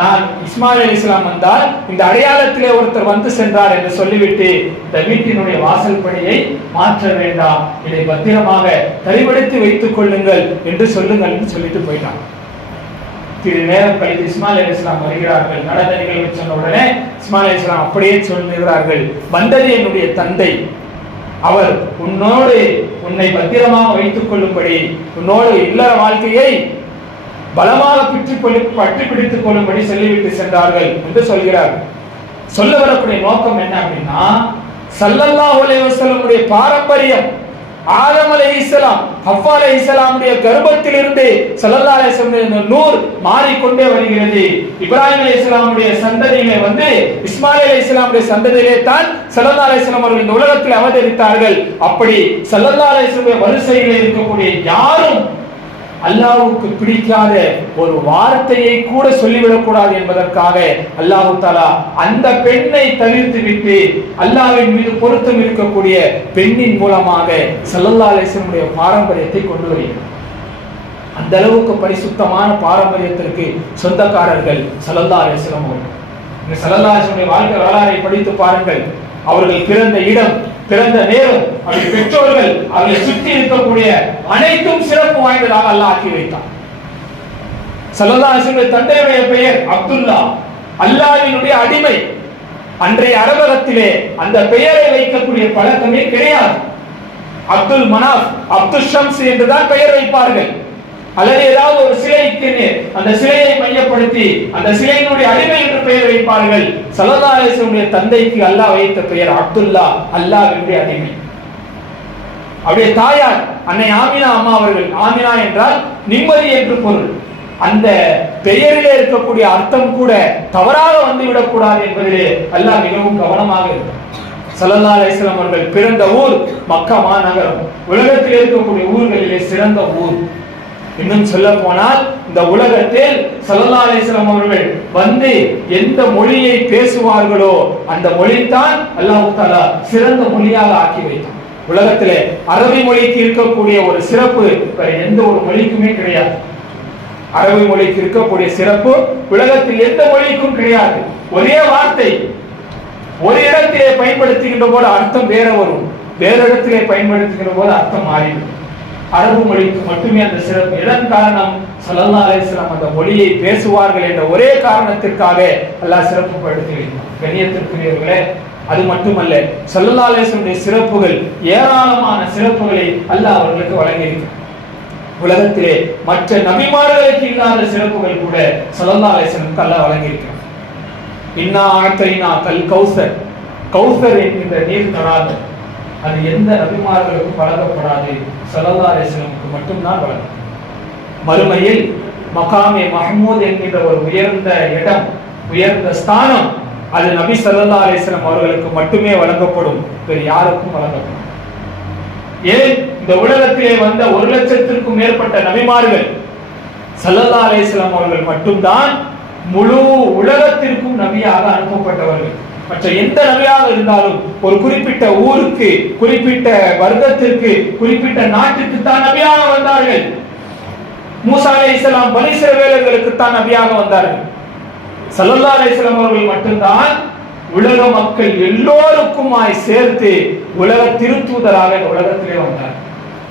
நான் இஸ்மாயில் அலைஹிஸ்ஸலாம் வந்தால் இந்த அடையாளத்திலே ஒருத்தர் வந்து சென்றார் என்று சொல்லிவிட்டு இந்த வீட்டினுடைய வாசல் படியை மாற்ற வேண்டாம், இதை பத்திரமாக தரிபடுத்தி வைத்துக் கொள்ளுங்கள் என்று சொல்லுங்கள் என்று சொல்லிட்டு போயிட்டான். சிறிது நேரம் கழித்து இஸ்மாயில் அலைஹிஸ்ஸலாம் வருகிறார்கள். நடந்த நிகழ்வு சொன்ன உடனே இஸ்மாயில் அலைஹிஸ்ஸலாம் அப்படியே சொல்லுகிறார்கள், வந்தது என்னுடைய தந்தை, அவர் உன்னை பத்திரமாக வைத்துக் கொள்ளும்படி, உன்னோடு இல்லற வாழ்க்கையை பலமாக பற்றி பிடித்துக் கொள்ளும்படி சொல்லிவிட்டு சென்றார்கள் என்று சொல்கிறார்கள். சொல்ல வரக்கூடிய நோக்கம் என்ன அப்படின்னா, ஸல்லல்லாஹு அலைஹி வஸல்லமுடைய பாரம்பரியம், ஆதம் அலைஹிஸ்ஸலாம் ஹவ்வா அலைஹிஸ்ஸலாமுடைய கர்ப்பத்திலிருந்து ஸல்லல்லாஹு அலைஹி வஸல்லம் நூர் மாறிக்கொண்டே வருகிறது. இப்ராஹிம் அலைஹிஸ்ஸலாமுடைய சந்ததியிலே வந்து இஸ்மாயில் அலைஹிஸ்ஸலாமுடைய சந்ததியிலே தான் ஸல்லல்லாஹு அலைஹி வஸல்லம் அவர்கள் இந்த உலகத்தில் அவதரித்தார்கள். அப்படி ஸல்லல்லாஹு அலைஹி வஸல்லம் வரிசையிலே இருக்கக்கூடிய யாரும் அல்லாஹ்வுக்கு பிடிக்காத ஒரு வார்த்தையை கூட சொல்லிவிடக் கூடாது என்பதற்காக அல்லாஹ் தஆலா அந்த பெண்ணை தவிர்த்து விட்டு அல்லாஹ்வின் மீது பொருத்தம் இருக்கக்கூடிய பெண்ணின் மூலமாக ஸல்லல்லாஹு அலைஹி வஸல்லம் பாரம்பரியத்தை கொண்டு வருகிறார். அந்த அளவுக்கு பரிசுத்தமான பாரம்பரியத்திற்கு சொந்தக்காரர்கள் ஸல்லல்லாஹு அலைஹி வஸல்லம் அவர்கள். இந்த ஸல்லல்லாஹு அலைஹி வஸல்லம் வாழ்க்கை வரலாறை படித்து பாருங்கள். அவர்கள் பிறந்த இடம், பிறந்த நேரம், அவருடைய பெற்றோர்கள், அவர்களை சுற்றி இருக்கக்கூடிய அனைத்தும் சிறப்பு வாய்ந்ததாக அல்லாஹ் ஆக்கி வைத்தார். ஸல்லல்லாஹு அலைஹி வஸல்லம் தந்தையுடைய பெயர் அப்துல்லா, அல்லாஹ்வினுடைய அடிமை. அன்றைய அரபகத்திலே அந்த பெயரை வைக்கக்கூடிய பழக்கமே கிடையாது. அப்துல் மனாஃப், அப்துல் ஷம்ஸ் என்றுதான் பெயர் வைப்பார்கள். அல்லது ஏதாவது ஒரு சிலைக்கு அந்த சிலையை மையப்படுத்தி அந்த சிலையினுடைய அடிமை என்று பெயர் வைப்பார்கள். ஸல்லல்லாஹு அலைஹி வஸல்லம் தந்தைக்கு அல்லாஹ் வைத்த பெயர் அப்துல்லா, அல்லாஹ்வினுடைய அடிமை. அவருடைய தாயார் அன்னை ஆமினா அம்மா அவர்கள், ஆமினா என்றால் நிம்மதி என்று பொருள். அந்த பெயரிலே இருக்கக்கூடிய அர்த்தம் கூட தவறாக வந்துவிடக் கூடாது என்பதிலே அல்லாஹ் மிகவும் கவனமாக இருக்கிறார். ஸல்லல்லாஹு அலைஹி வஸல்லம் அவர்கள் பிறந்த ஊர் மக்கா மாநகரம், உலகத்தில் இருக்கக்கூடிய ஊர்களிலே சிறந்த ஊர். இன்னும் சொல்ல போனால் இந்த உலகத்தில் ஸல்லல்லாஹு அலைஹி வஸல்லம் அவர்கள் வந்து எந்த மொழியை பேசுவார்களோ அந்த மொழிதான் அல்லாஹ் தஆலா சிறந்த மொழியாக ஆக்கி வைத்தார். உலகத்திலே அரபி மொழிக்கு இருக்கக்கூடிய ஒரு சிறப்பு வேற எந்த ஒரு மொழிக்குமே கிடையாது. அரபி மொழிக்கு இருக்கக்கூடிய சிறப்பு உலகத்தில் எந்த மொழிக்கும் கிடையாது. ஒரே வார்த்தை ஒரு இடத்திலே பயன்படுத்துகின்ற போது அர்த்தம் வேற வரும், வேற இடத்திலே பயன்படுத்துகின்ற போது அர்த்தம் மாறிவிடும். அரபு மொழிக்கு மட்டுமே அந்த சிறப்பு. எதன் காரணம்? ஸல்லல்லாஹு அலைஹி வஸல்லம் அந்த மொழியை பேசுவார்கள் என்ற ஒரே காரணத்திற்காக அல்லாஹ் சிறப்பு படுத்தி வைத்தார். கண்ணியத்திற்குரியவர்களே, அது மட்டுமல்ல, ஸல்லல்லாஹு அலைஹி வஸல்லம் சிறப்புகள், ஏராளமான சிறப்புகளை அல்லாஹ் அவர்களுக்கு வழங்கியிருக்கிறார். உலகத்திலே மற்ற நபிமார்களுக்கு இல்லாத சிறப்புகள் கூட ஸல்லல்லாஹு அலைஹி வஸல்லம் அல்லாஹ் வழங்கியிருக்கிறார். இன்னா அஅதைனா கல் கௌசர், கௌசர் என்கின்ற நீர் தடாகம், அது எந்த நபிமார்களுக்கும் வழங்கப்படாது, ஸல்லல்லாஹு அலைஹி வஸல்லம் மட்டும்தான் வழங்கும். மறுமையில் மகாமே மஹ்மூத் என்கின்ற ஒரு உயர்ந்த இடம், உயர்ந்த ஸ்தானம், அது நபி ஸல்லல்லாஹு அலைஹி வஸல்லம் அவர்களுக்கு மட்டுமே வழங்கப்படும், வேறு யாருக்கும் வழங்கப்படும். ஏன்? இந்த உலகத்திலே வந்த 1,00,000க்கும் மேற்பட்ட நபிமார்கள் ஸல்லல்லாஹு அலைஹி வஸல்லம் அவர்கள் மட்டும்தான் முழு உலகத்திற்கும் நபியாக அனுப்பப்பட்டவர்கள். மற்ற எந்த நபியாக இருந்தாலும் ஒரு குறிப்பிட்ட ஊருக்கு, குறிப்பிட்ட வர்க்கத்திற்கு, குறிப்பிட்ட நாட்டுக்கு தான் நபியாக வந்தார்கள். மூசா அலைஹிஸ்ஸலாம் பனி இஸ்ரவேலர்களுக்கு தான் நபியாக வந்தார்கள். ஸல்லல்லாஹு அலைஹி வஸல்லம் அவர்கள் மட்டும்தான் உலக மக்கள் எல்லோருக்குமாய் சேர்த்து உலக திருத்தூதராக உலகத்திலே வந்தார்.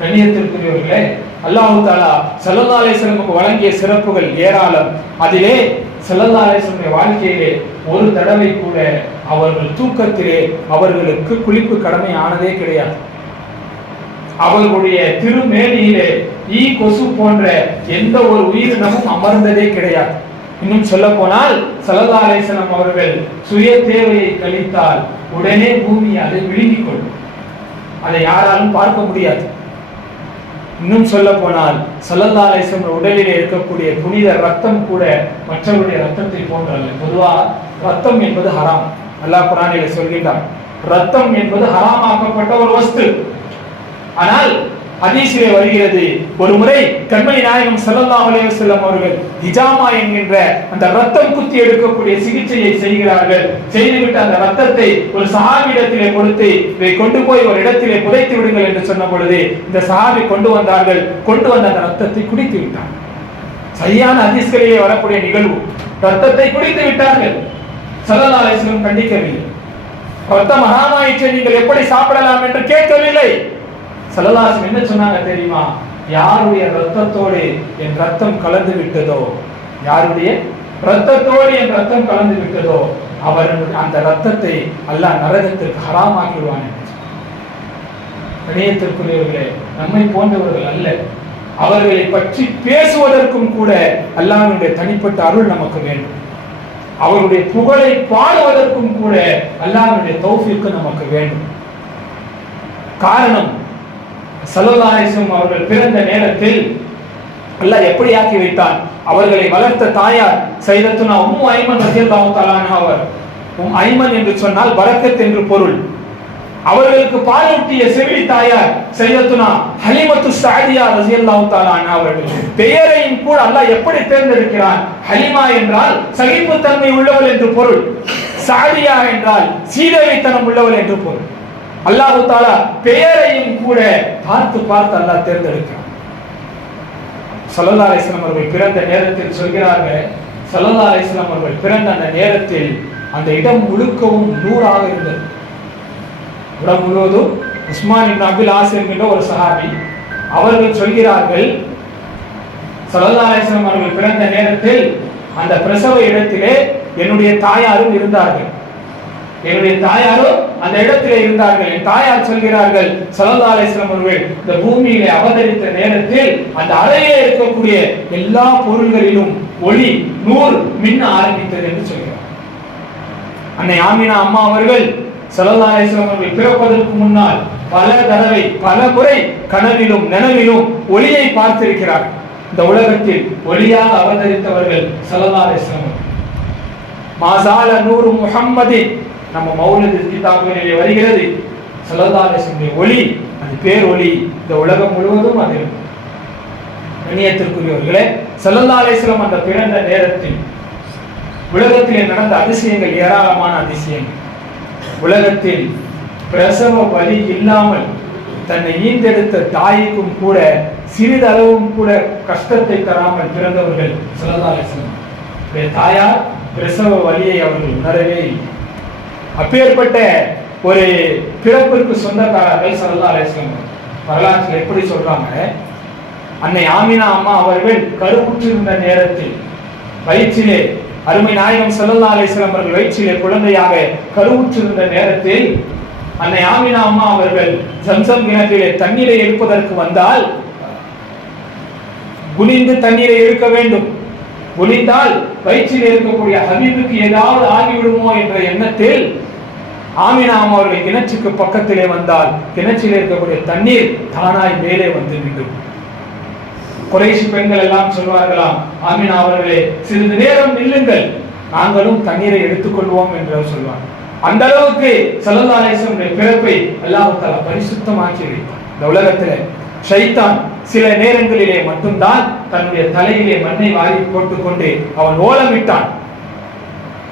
கண்ணியத்திற்குரியவர்களே, அல்லாஹ் தஆலா ஸல்லல்லாஹு அலைஹி வஸல்லம் வழங்கிய சிறப்புகள் ஏராளம். அதிலே ஸல்லல்லாஹு அலைஹி வஸல்லம் வாழ்க்கையிலே ஒரு தடவை கூட அவர்கள் தூக்கத்திலே அவர்களுக்கு குளிப்பு கடமை ஆனதே கிடையாது. அவர்களுடைய திருமேனியிலே ஈ கொசு போன்ற எந்த ஒரு உயிரினமும் அமர்ந்ததே கிடையாது. இன்னும் சொல்ல போனால் ஸல்லல்லாஹு அலைஹி வஸல்லம் அவர்கள் சுய தேவையை கழித்தால் உடனே பூமி அதை விழுங்கிக் கொள்ளும். அதை யாராலும் பார்க்க முடியாது. இன்னும் சொல்ல போனால் ஸல்லல்லாஹு அலைஹி வஸல்லம் உடலிலே இருக்கக்கூடிய புனித ரத்தம் கூட மற்றவருடைய ரத்தத்தை போன்றல்ல. பொதுவா ரத்தம் என்பது ஹராம். அல்லாஹ் குர்ஆனிலே சொல்கிறான், ரத்தம் என்பது ஹராமாக்கப்பட்ட ஒரு வஸ்து. ஆனால் ஹதீஸிலே வருகிறது, ஒரு முறை கண்மணி நாயகம் ஸல்லல்லாஹு அலைஹி வஸல்லம் அவர்கள் ஹிஜாமா என்கின்ற அந்த ரத்தம் குத்தி எடுக்கக்கூடிய சிகிச்சையை செய்கிறார்கள். செய்துவிட்டு அந்த ரத்தத்தை ஒரு சஹாபியிடத்திலே கொடுத்து இதை கொண்டு போய் ஒரு இடத்திலே புதைத்து விடுங்கள் என்று சொன்ன பொழுது இந்த சஹாபி கொண்டு வந்தார்கள். கொண்டு வந்த அந்த ரத்தத்தை குடித்து விட்டார். சரியான ஹதீஸ்களிலே வரக்கூடிய நிகழ்வு. ரத்தத்தை குடித்து விட்டார்கள். ஸல்லல்லாஹு அலைஹி வஸல்லம் கண்டிக்கவில்லை. ரத்தம் ஹராமாயிற்று, நீங்கள் எப்படி சாப்பிடலாம் என்று கேட்கவில்லை. ஸல்லல்லாஹு அலைஹி வஸல்லம் என்ன சொன்னாங்க தெரியுமா? யாருடைய ரத்தத்தோடு என் ரத்தம் கலந்து விட்டதோ, யாருடைய ரத்தத்தோடு என் ரத்தம் கலந்து விட்டதோ அவருடைய அந்த ரத்தத்தை அல்லாஹ் நரகத்திற்கு ஹராமாக்கிடுவான். கண்ணியத்திற்குரியவர்களே, நம்மை போன்றவர்கள் அல்ல. அவர்களை பற்றி பேசுவதற்கும் கூட அல்லாஹ்வுடைய தனிப்பட்ட அருள் நமக்கு வேண்டும். அவருடைய புகழை பாடுவதற்கும் கூட அல்லாஹ்வுடைய தௌஃபீக் நமக்கு வேண்டும். காரணம், ஸல்லல்லாஹு அலைஹி வஸல்லம் அவர்கள் பிறந்த நேரத்தில் அல்லாஹ் எப்படி ஆக்கி வைத்தான்? அவர்களை வளர்த்த தாயார் சையதத்துனா உம்மு ஐமன் ரலியல்லாஹு தஆலா அன்ஹா. அவர் ஐமன் என்று சொன்னால் பரக்கத் என்று பொருள். அவர்களுக்கு பாலூட்டிய செவிலி தாயார் சையதத்துனா ஹலீமத்து ஸஅதியா ரலியல்லாஹு தஆலா அன்ஹா அவர்கள். பெயரையும் கூட அல்லாஹ் எப்படி தேர்ந்தெடுக்கிறான்? ஹலீமா என்றால் சகிப்புத்தன்மை உள்ளவள் என்று பொருள். ஸஅதியா என்றால் சீதேவித்தனம் உள்ளவள் என்று பொருள். அல்லாஹ் தஆலா பெயரையும் கூட பார்த்து பார்த்து அல்லாஹ் தேர்ந்தெடுக்கிறான். ஸல்லல்லாஹு அலைஹி வஸல்லம் அவர்கள் பிறந்த நேரத்தில் சொல்கிறார்கள், ஸல்லல்லாஹு அலைஹி வஸல்லம் அவர்கள் பிறந்த அந்த நேரத்தில் அந்த இடம் முழுக்கவும் நூறாக இருந்தது. இடம் முழுவதும் உஸ்மான் இப்னு அபில் ஆஸ் என்கின்ற ஒரு சஹாபி அவர்கள் சொல்கிறார்கள், ஸல்லல்லாஹு அலைஹி வஸல்லம் அவர்கள் பிறந்த நேரத்தில் அந்த பிரசவ இடத்திலே என்னுடைய தாயாரும் இருந்தார்கள். என்னுடைய தாயாரும் அந்த இடத்திலே இருந்தார்கள். என் தாயார் சொல்கிறார்கள், ஸல்லல்லாஹு அலைஹி வஸல்லம் அவர்கள் இந்த பூமியிலே அவதரித்த நேரத்தில் அந்த அறையிலே இருக்கக்கூடிய எல்லா பொருள்களிலும் ஒளி நூறு மின்ன ஆரம்பித்தது என்று சொல்கிறார். அன்னை ஆமினா அம்மா அவர்கள் ஸல்லல்லாஹு அலைஹி வஸல்லம் அவர்கள் பிறப்பதற்கு முன்னால் பல தடவை பல முறை கனவிலும் நனவிலும் ஒளியை பார்த்திருக்கிறார். இந்த உலகத்தில் ஒளியாக அவதரித்தவர்கள் ஸல்லல்லாஹு அலைஹி வஸல்லம். மாசால நூறு முஹம்மதின் நம்ம மௌலித் கிதாபிலே வருகிறது. ஸல்லல்லாஹு அலைஹி வஸல்லம் ஒளி, அது பேர் ஒளி இந்த உலகம் முழுவதும் அது. கண்ணியத்திற்குரியவர்களே, ஸல்லல்லாஹு அலைஹி வஸல்லம் அந்த பிறந்த நேரத்தில் உலகத்திலே நடந்த அதிசயங்கள் ஏராளமான அதிசயங்கள். உலகத்தில் பிரசவ வலி இல்லாமல் தன்னை ஈந்தெடுத்த தாய்க்கும் கூட சிறிதளவும் கூட கஷ்டத்தை தராமல் பிறந்தவர்கள் ஸல்லல்லாஹு அலைஹி வஸல்லம். தாயார் பிரசவ வலியை அவர்கள் உணரவே இல்லை. அப்பேற்பட்ட ஒரு பிறப்பிற்கு சொந்தக்காரர்கள் ஸல்லல்லாஹு அலைஹி வஸல்லம். வரலாற்றில் எப்படி சொல்றாங்க, அன்னை ஆமினா அம்மா அவர்கள் கருவுற்றிருந்த நேரத்தில் வயிற்றிலே அருமை நாயகம் ஸல்லல்லாஹு அலைஹி வஸல்லம் அவர்கள் வயிற்றிலே குழந்தையாக கருவுற்றிருந்த நேரத்தில் அன்னை ஆமினா அம்மா அவர்கள் ஜம்சம் கிணற்றிலே தண்ணீரை எடுப்பதற்கு வந்தால் குனிந்து தண்ணீரை எடுக்க வேண்டும். குனிந்தால் வயிற்றில் இருக்கக்கூடிய ஹபீபுக்கு ஏதாவது ஆகிவிடுமோ என்ற எண்ணத்தில் ஆமினா அம்மா அவர்கள் கிணற்றுக்கு பக்கத்திலே வந்தால் கிணற்றில் இருக்கக்கூடிய தண்ணீர் தானாய் மேலே வந்து நின்றும். குறைஷி பெண்கள் எல்லாம் சொல்வார்களாம், ஆமினா அவர்களே சிறிது நேரம் நில்லுங்கள், நாங்களும் தண்ணீரை எடுத்துக்கொள்வோம் என்று சொல்வார். அந்த அளவுக்கு ஸல்லல்லாஹு அலைஹி வஸல்லம் பிறப்பை அல்லாஹ் தஆலா பரிசுத்தமாக்கி வைத்தார். இந்த உலகத்திலே ஷைத்தான் சில நேரங்களிலே மட்டும்தான் தன்னுடைய தலையிலே மண்ணை வாரி போட்டுக்கொண்டு அவன் ஓலமிட்டான்.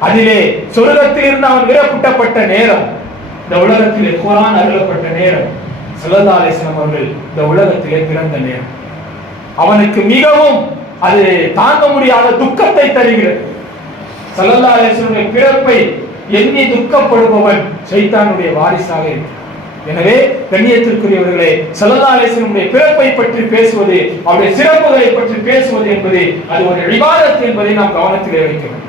அதிலே சொர்க்கத்தில் இருந்து அவன் விரட்டப்பட்ட நேரம், இந்த உலகத்திலே குர்ஆன் அருளப்பட்ட நேரம், ஸல்லல்லாஹு அலைஹி வஸல்லம் அவர்கள் இந்த உலகத்திலே பிறந்த நேரம். அவனுக்கு மிகவும் அது தாங்க முடியாத துக்கத்தை தருகிறது. ஸல்லல்லாஹு அலைஹி வஸல்லம் பிறப்பை எண்ணி துக்கப்படுபவன் ஷைத்தானுடைய வாரிசாக இருக்கிறான். எனவே கண்ணியத்திற்குரியவர்களே, ஸல்லல்லாஹு அலைஹி வஸல்லம் பிறப்பை பற்றி பேசுவது, அவருடைய சிறப்புகளை பற்றி பேசுவது என்பது அது ஒரு இபாதத் என்பதை நாம் கவனத்திலே வைக்க வேண்டும்.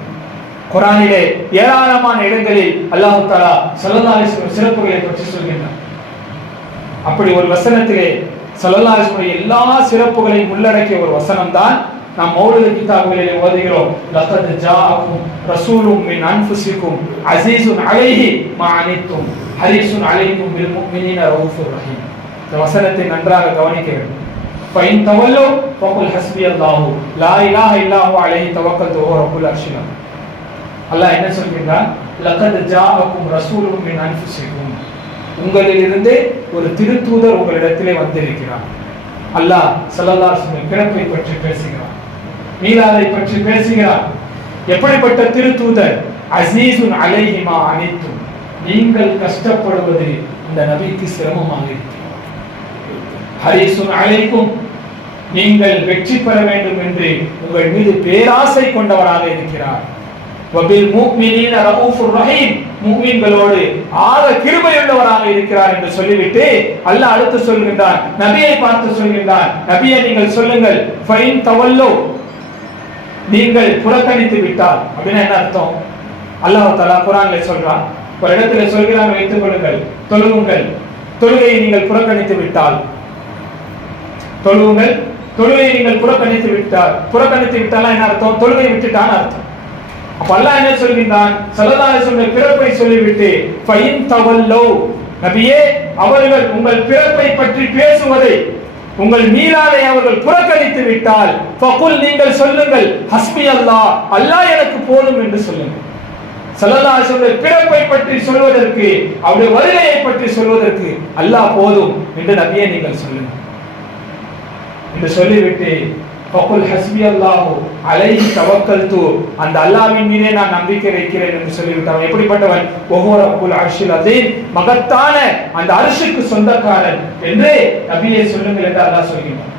குர்ஆனிலே ஏராளமான இடங்களில் அல்லாஹ் தஆலா ஸல்லல்லாஹு அலைஹி வஸல்லம் சிறப்புகளை பற்றி சொல்கின்றார். அப்படி ஒரு வசனத்திலே ஸல்லல்லாஹு அலைஹி வஸல்லம் எல்லா சிறப்புகளையும் உள்ளடக்கிய ஒரு வசனம் தான் நாம் மௌலிது கிதாபுகளிலே ஓதுகிறோம். லகத் ஜாஅக்கும் ரசூலும் மின் அன்ஃபுசிக்கும் அஸீஸுன் அலைஹி மா அனித்தும் ஹரீஸுன் அலைக்கும் பில் முஃமினீன ரഊஃபுர் ரஹீம். இந்த வசனத்தை நன்றாக கவனிக்க வேண்டும். ஃபைன் தவல்லு ஃபகுல் ஹஸ்பியல்லாஹு லா இலாஹ இல்லா ஹுவ அலைஹி தவக்கல்து வஹுவ ரப்புல் அர்ஷில் அஸீம். அல்லாஹ் என்ன சொல்கிறான்? லகத் ஜாஅக்கும் ரசூலும் மின் அன்ஃபுசிக்கும், உங்களிலிருந்து ஒரு திருத்தூதர் உங்களிடத்திலே வந்திருக்கிறார். அல்லாஹ் ஸல்லல்லாஹு அலைஹி வஸல்லம் பிறப்பை பற்றி பேசுகிறார், மீலாதை பற்றி பேசுகிறார். எப்படிப்பட்ட திருத்தூதர்? அஸீஸுன் அலைஹி மா அனித்தும், நீங்கள் கஷ்டப்படுவது இந்த நபிக்கு சிரமமாக இருக்கிறது. ஹரீஸுன் அலைக்கும், நீங்கள் வெற்றி பெற வேண்டும் என்று உங்கள் மீது பேராசை கொண்டவராக இருக்கிறார். வபில் முஃமினீன ரഊஃபுர் ரஹீம், முஃமின்களோடு ஆக கிருபையுள்ளவராக இருக்கிறார் என்று சொல்லிவிட்டு அல்லாஹ் அடுத்து சொல்கின்றான், நபியை பார்த்து சொல்கின்றான், நபியை நீங்கள் சொல்லுங்கள், ஃபைன் தவல்லு, நீங்கள் புறக்கணித்து விட்டால். அப்படின்னா என்ன அர்த்தம்? அல்லாஹ் தஆலா குர்ஆனிலே சொல்றான், ஒரு இடத்துல சொல்கிறான், வைத்துக் கொள்ளுங்கள், தொழுவுங்கள், தொழுகையை நீங்கள் புறக்கணித்து விட்டால், தொழுவுங்கள், தொழுகையை நீங்கள் புறக்கணித்து விட்டால். புறக்கணித்து விட்டால் என்ன அர்த்தம்? தொழுகை விட்டுட்டான் அர்த்தம். அப்ப அல்லாஹ் என்ன சொல்கிறான்? ஸல்லல்லாஹு அலைஹி வஸல்லம் பிறப்பை சொல்லிவிட்டு ஃபைன் தவல்லு, நபியே அவர்கள் உங்கள் பிறப்பை பற்றி பேசுவதை, உங்கள் மீறாதை அவர்கள் புறக்கணித்து விட்டால் ஃபகுல், நீங்கள் சொல்லுங்கள், ஹஸ்பி அல்லாஹ், அல்லாஹ் எனக்கு போதும் என்று சொல்லுங்கள். ஸல்லல்லாஹு அலைஹி வஸல்லம் பிறப்பை பற்றி சொல்வதற்கு, அவருடைய வருகையை பற்றி சொல்வதற்கு அல்லாஹ் போதும் என்று நபியே நீங்கள் சொல்லுங்கள் என்று சொல்லிவிட்டு ஃபகுல் ஹஸ்பி அல்லாஹ் அலைஹி தவக்கல்து, அந்த அல்லாஹ்வின் மீதே நான் நம்பிக்கை வைக்கிறேன் என்று சொல்லிவிட்டார். எப்படிப்பட்டவன்? வஹுவ ரப்புல் அர்ஷில் அஸீம், மகத்தான அந்த அர்ஷுக்கு சொந்தக்காரன் என்று நபியே சொல்லுங்கள் என்று அல்லாஹ் சொல்கிறான்.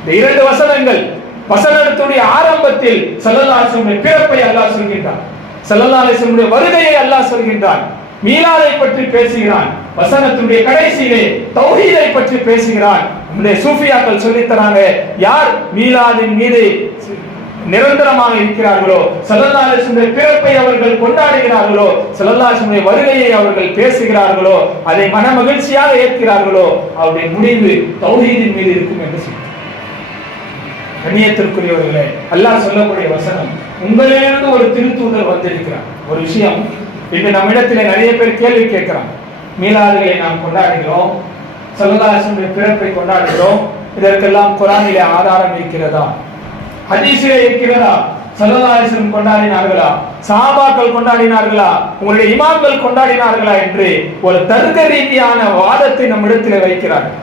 இந்த இரண்டு வசனங்கள், வசனத்துடைய ஆரம்பத்தில் ஸல்லல்லாஹு அலைஹி வஸல்லம் பிறப்பை அல்லாஹ் சொல்கிறான், ஸல்லல்லாஹு அலைஹி வஸல்லம் வருகையை அல்லாஹ் சொல்கிறான், மீலாதை பற்றி பேசுகிறான். வசனத்துடைய கடைசியிலே தௌஹீதை பற்றி பேசுகிறான். நம்முடைய சூஃபியாக்கள் சொல்லித் தராங்க, யார் மீலாதின் மீது நிரந்தரமாக இருக்கிறார்களோ, ஸல்லல்லாஹு அலைஹி வஸல்லம் பிறப்பை அவர்கள் கொண்டாடுகிறார்களோ, ஸல்லல்லாஹு அலைஹி வஸல்லம் வருகையை அவர்கள் பேசுகிறார்களோ, அதை மன மகிழ்ச்சியாக ஏற்கிறார்களோ, அவருடைய முடிவு தௌஹீதின் மீது இருக்கும் என்று சொல்றார். கண்ணியத்திற்குரியவர்களே, அல்லாஹ் சொல்லக்கூடிய வசனம், உங்களிலிருந்து ஒரு திருத்தூதர் வந்திருக்கிறார். ஒரு விஷயம் இன்று நம்மிடத்திலே நிறைய பேர் கேள்வி கேட்கிறாங்க. மீலாதுகளை நாம் கொண்டாடுகிறோம், ஸல்லல்லாஹு அலைஹி வஸல்லம் பிறப்பை கொண்டாடுகிறோம், இதற்கெல்லாம் குர்ஆனிலே ஆதாரம் இருக்கிறதா? ஹதீஸிலே இருக்கிறதா? ஸல்லல்லாஹு அலைஹி வஸல்லம் கொண்டாடினார்களா? சஹாபாக்கள் கொண்டாடினார்களா? உங்களுடைய இமாம்கள் கொண்டாடினார்களா என்று ஒரு தர்க்க ரீதியான வாதத்தை நம்மிடத்திலே வைக்கிறார்கள்.